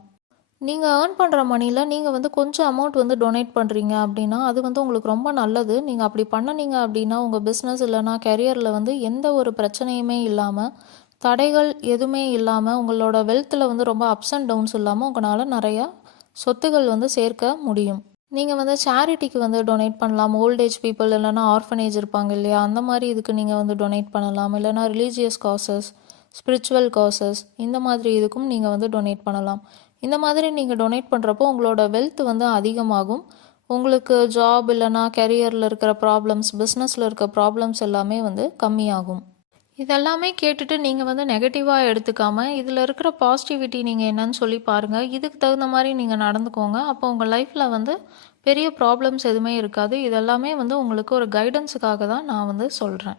நீங்கள் ஏர்ன் பண்ணுற மணியில் நீங்கள் வந்து கொஞ்சம் அமௌண்ட் வந்து டொனேட் பண்ணுறீங்க அப்படின்னா அது வந்து உங்களுக்கு ரொம்ப நல்லது. நீங்கள் அப்படி பண்ணினீங்க அப்படின்னா உங்கள் பிஸ்னஸ் இல்லைனா கெரியரில் வந்து எந்த ஒரு பிரச்சனையுமே இல்லாமல், தடைகள் எதுவுமே இல்லாமல், உங்களோட வெல்த்தில் வந்து ரொம்ப அப்ஸ் அண்ட் டவுன்ஸ் இல்லாமல் உங்களால் நிறையா சொத்துகள் வந்து சேர்க்க முடியும். நீங்கள் வந்து சேரிட்டிக்கு வந்து டொனேட் பண்ணலாம். ஓல்டேஜ் பீப்புள் இல்லைனா ஆர்ஃபனேஜ் இருப்பாங்க இல்லையா, அந்த மாதிரி இதுக்கு நீங்கள் வந்து டொனேட் பண்ணலாம். இல்லைனா ரிலீஜியஸ் காசஸ், ஸ்பிரிச்சுவல் காசஸ் இந்த மாதிரி இதுக்கும் நீங்கள் வந்து டொனேட் பண்ணலாம். இந்த மாதிரி நீங்கள் டொனேட் பண்ணுறப்போ உங்களோட வெல்த் வந்து அதிகமாகும். உங்களுக்கு ஜாப் இல்லைனா கெரியரில் இருக்கிற ப்ராப்ளம்ஸ், பிஸ்னஸில் இருக்க ப்ராப்ளம்ஸ் எல்லாமே வந்து கம்மியாகும். இதெல்லாமே கேட்டுட்டு நீங்கள் வந்து நெகட்டிவாக எடுத்துக்காமல் இதில் இருக்கிற பாசிட்டிவிட்டி நீங்கள் என்னன்னு சொல்லி பாருங்கள். இதுக்கு தகுந்த மாதிரி நீங்கள் நடந்துக்கோங்க. அப்போ உங்கள் லைஃப்பில் வந்து பெரிய ப்ராப்ளம்ஸ் எதுவுமே இருக்காது. இதெல்லாமே வந்து உங்களுக்கு ஒரு கைடன்ஸுக்காக தான் நான் வந்து சொல்கிறேன்.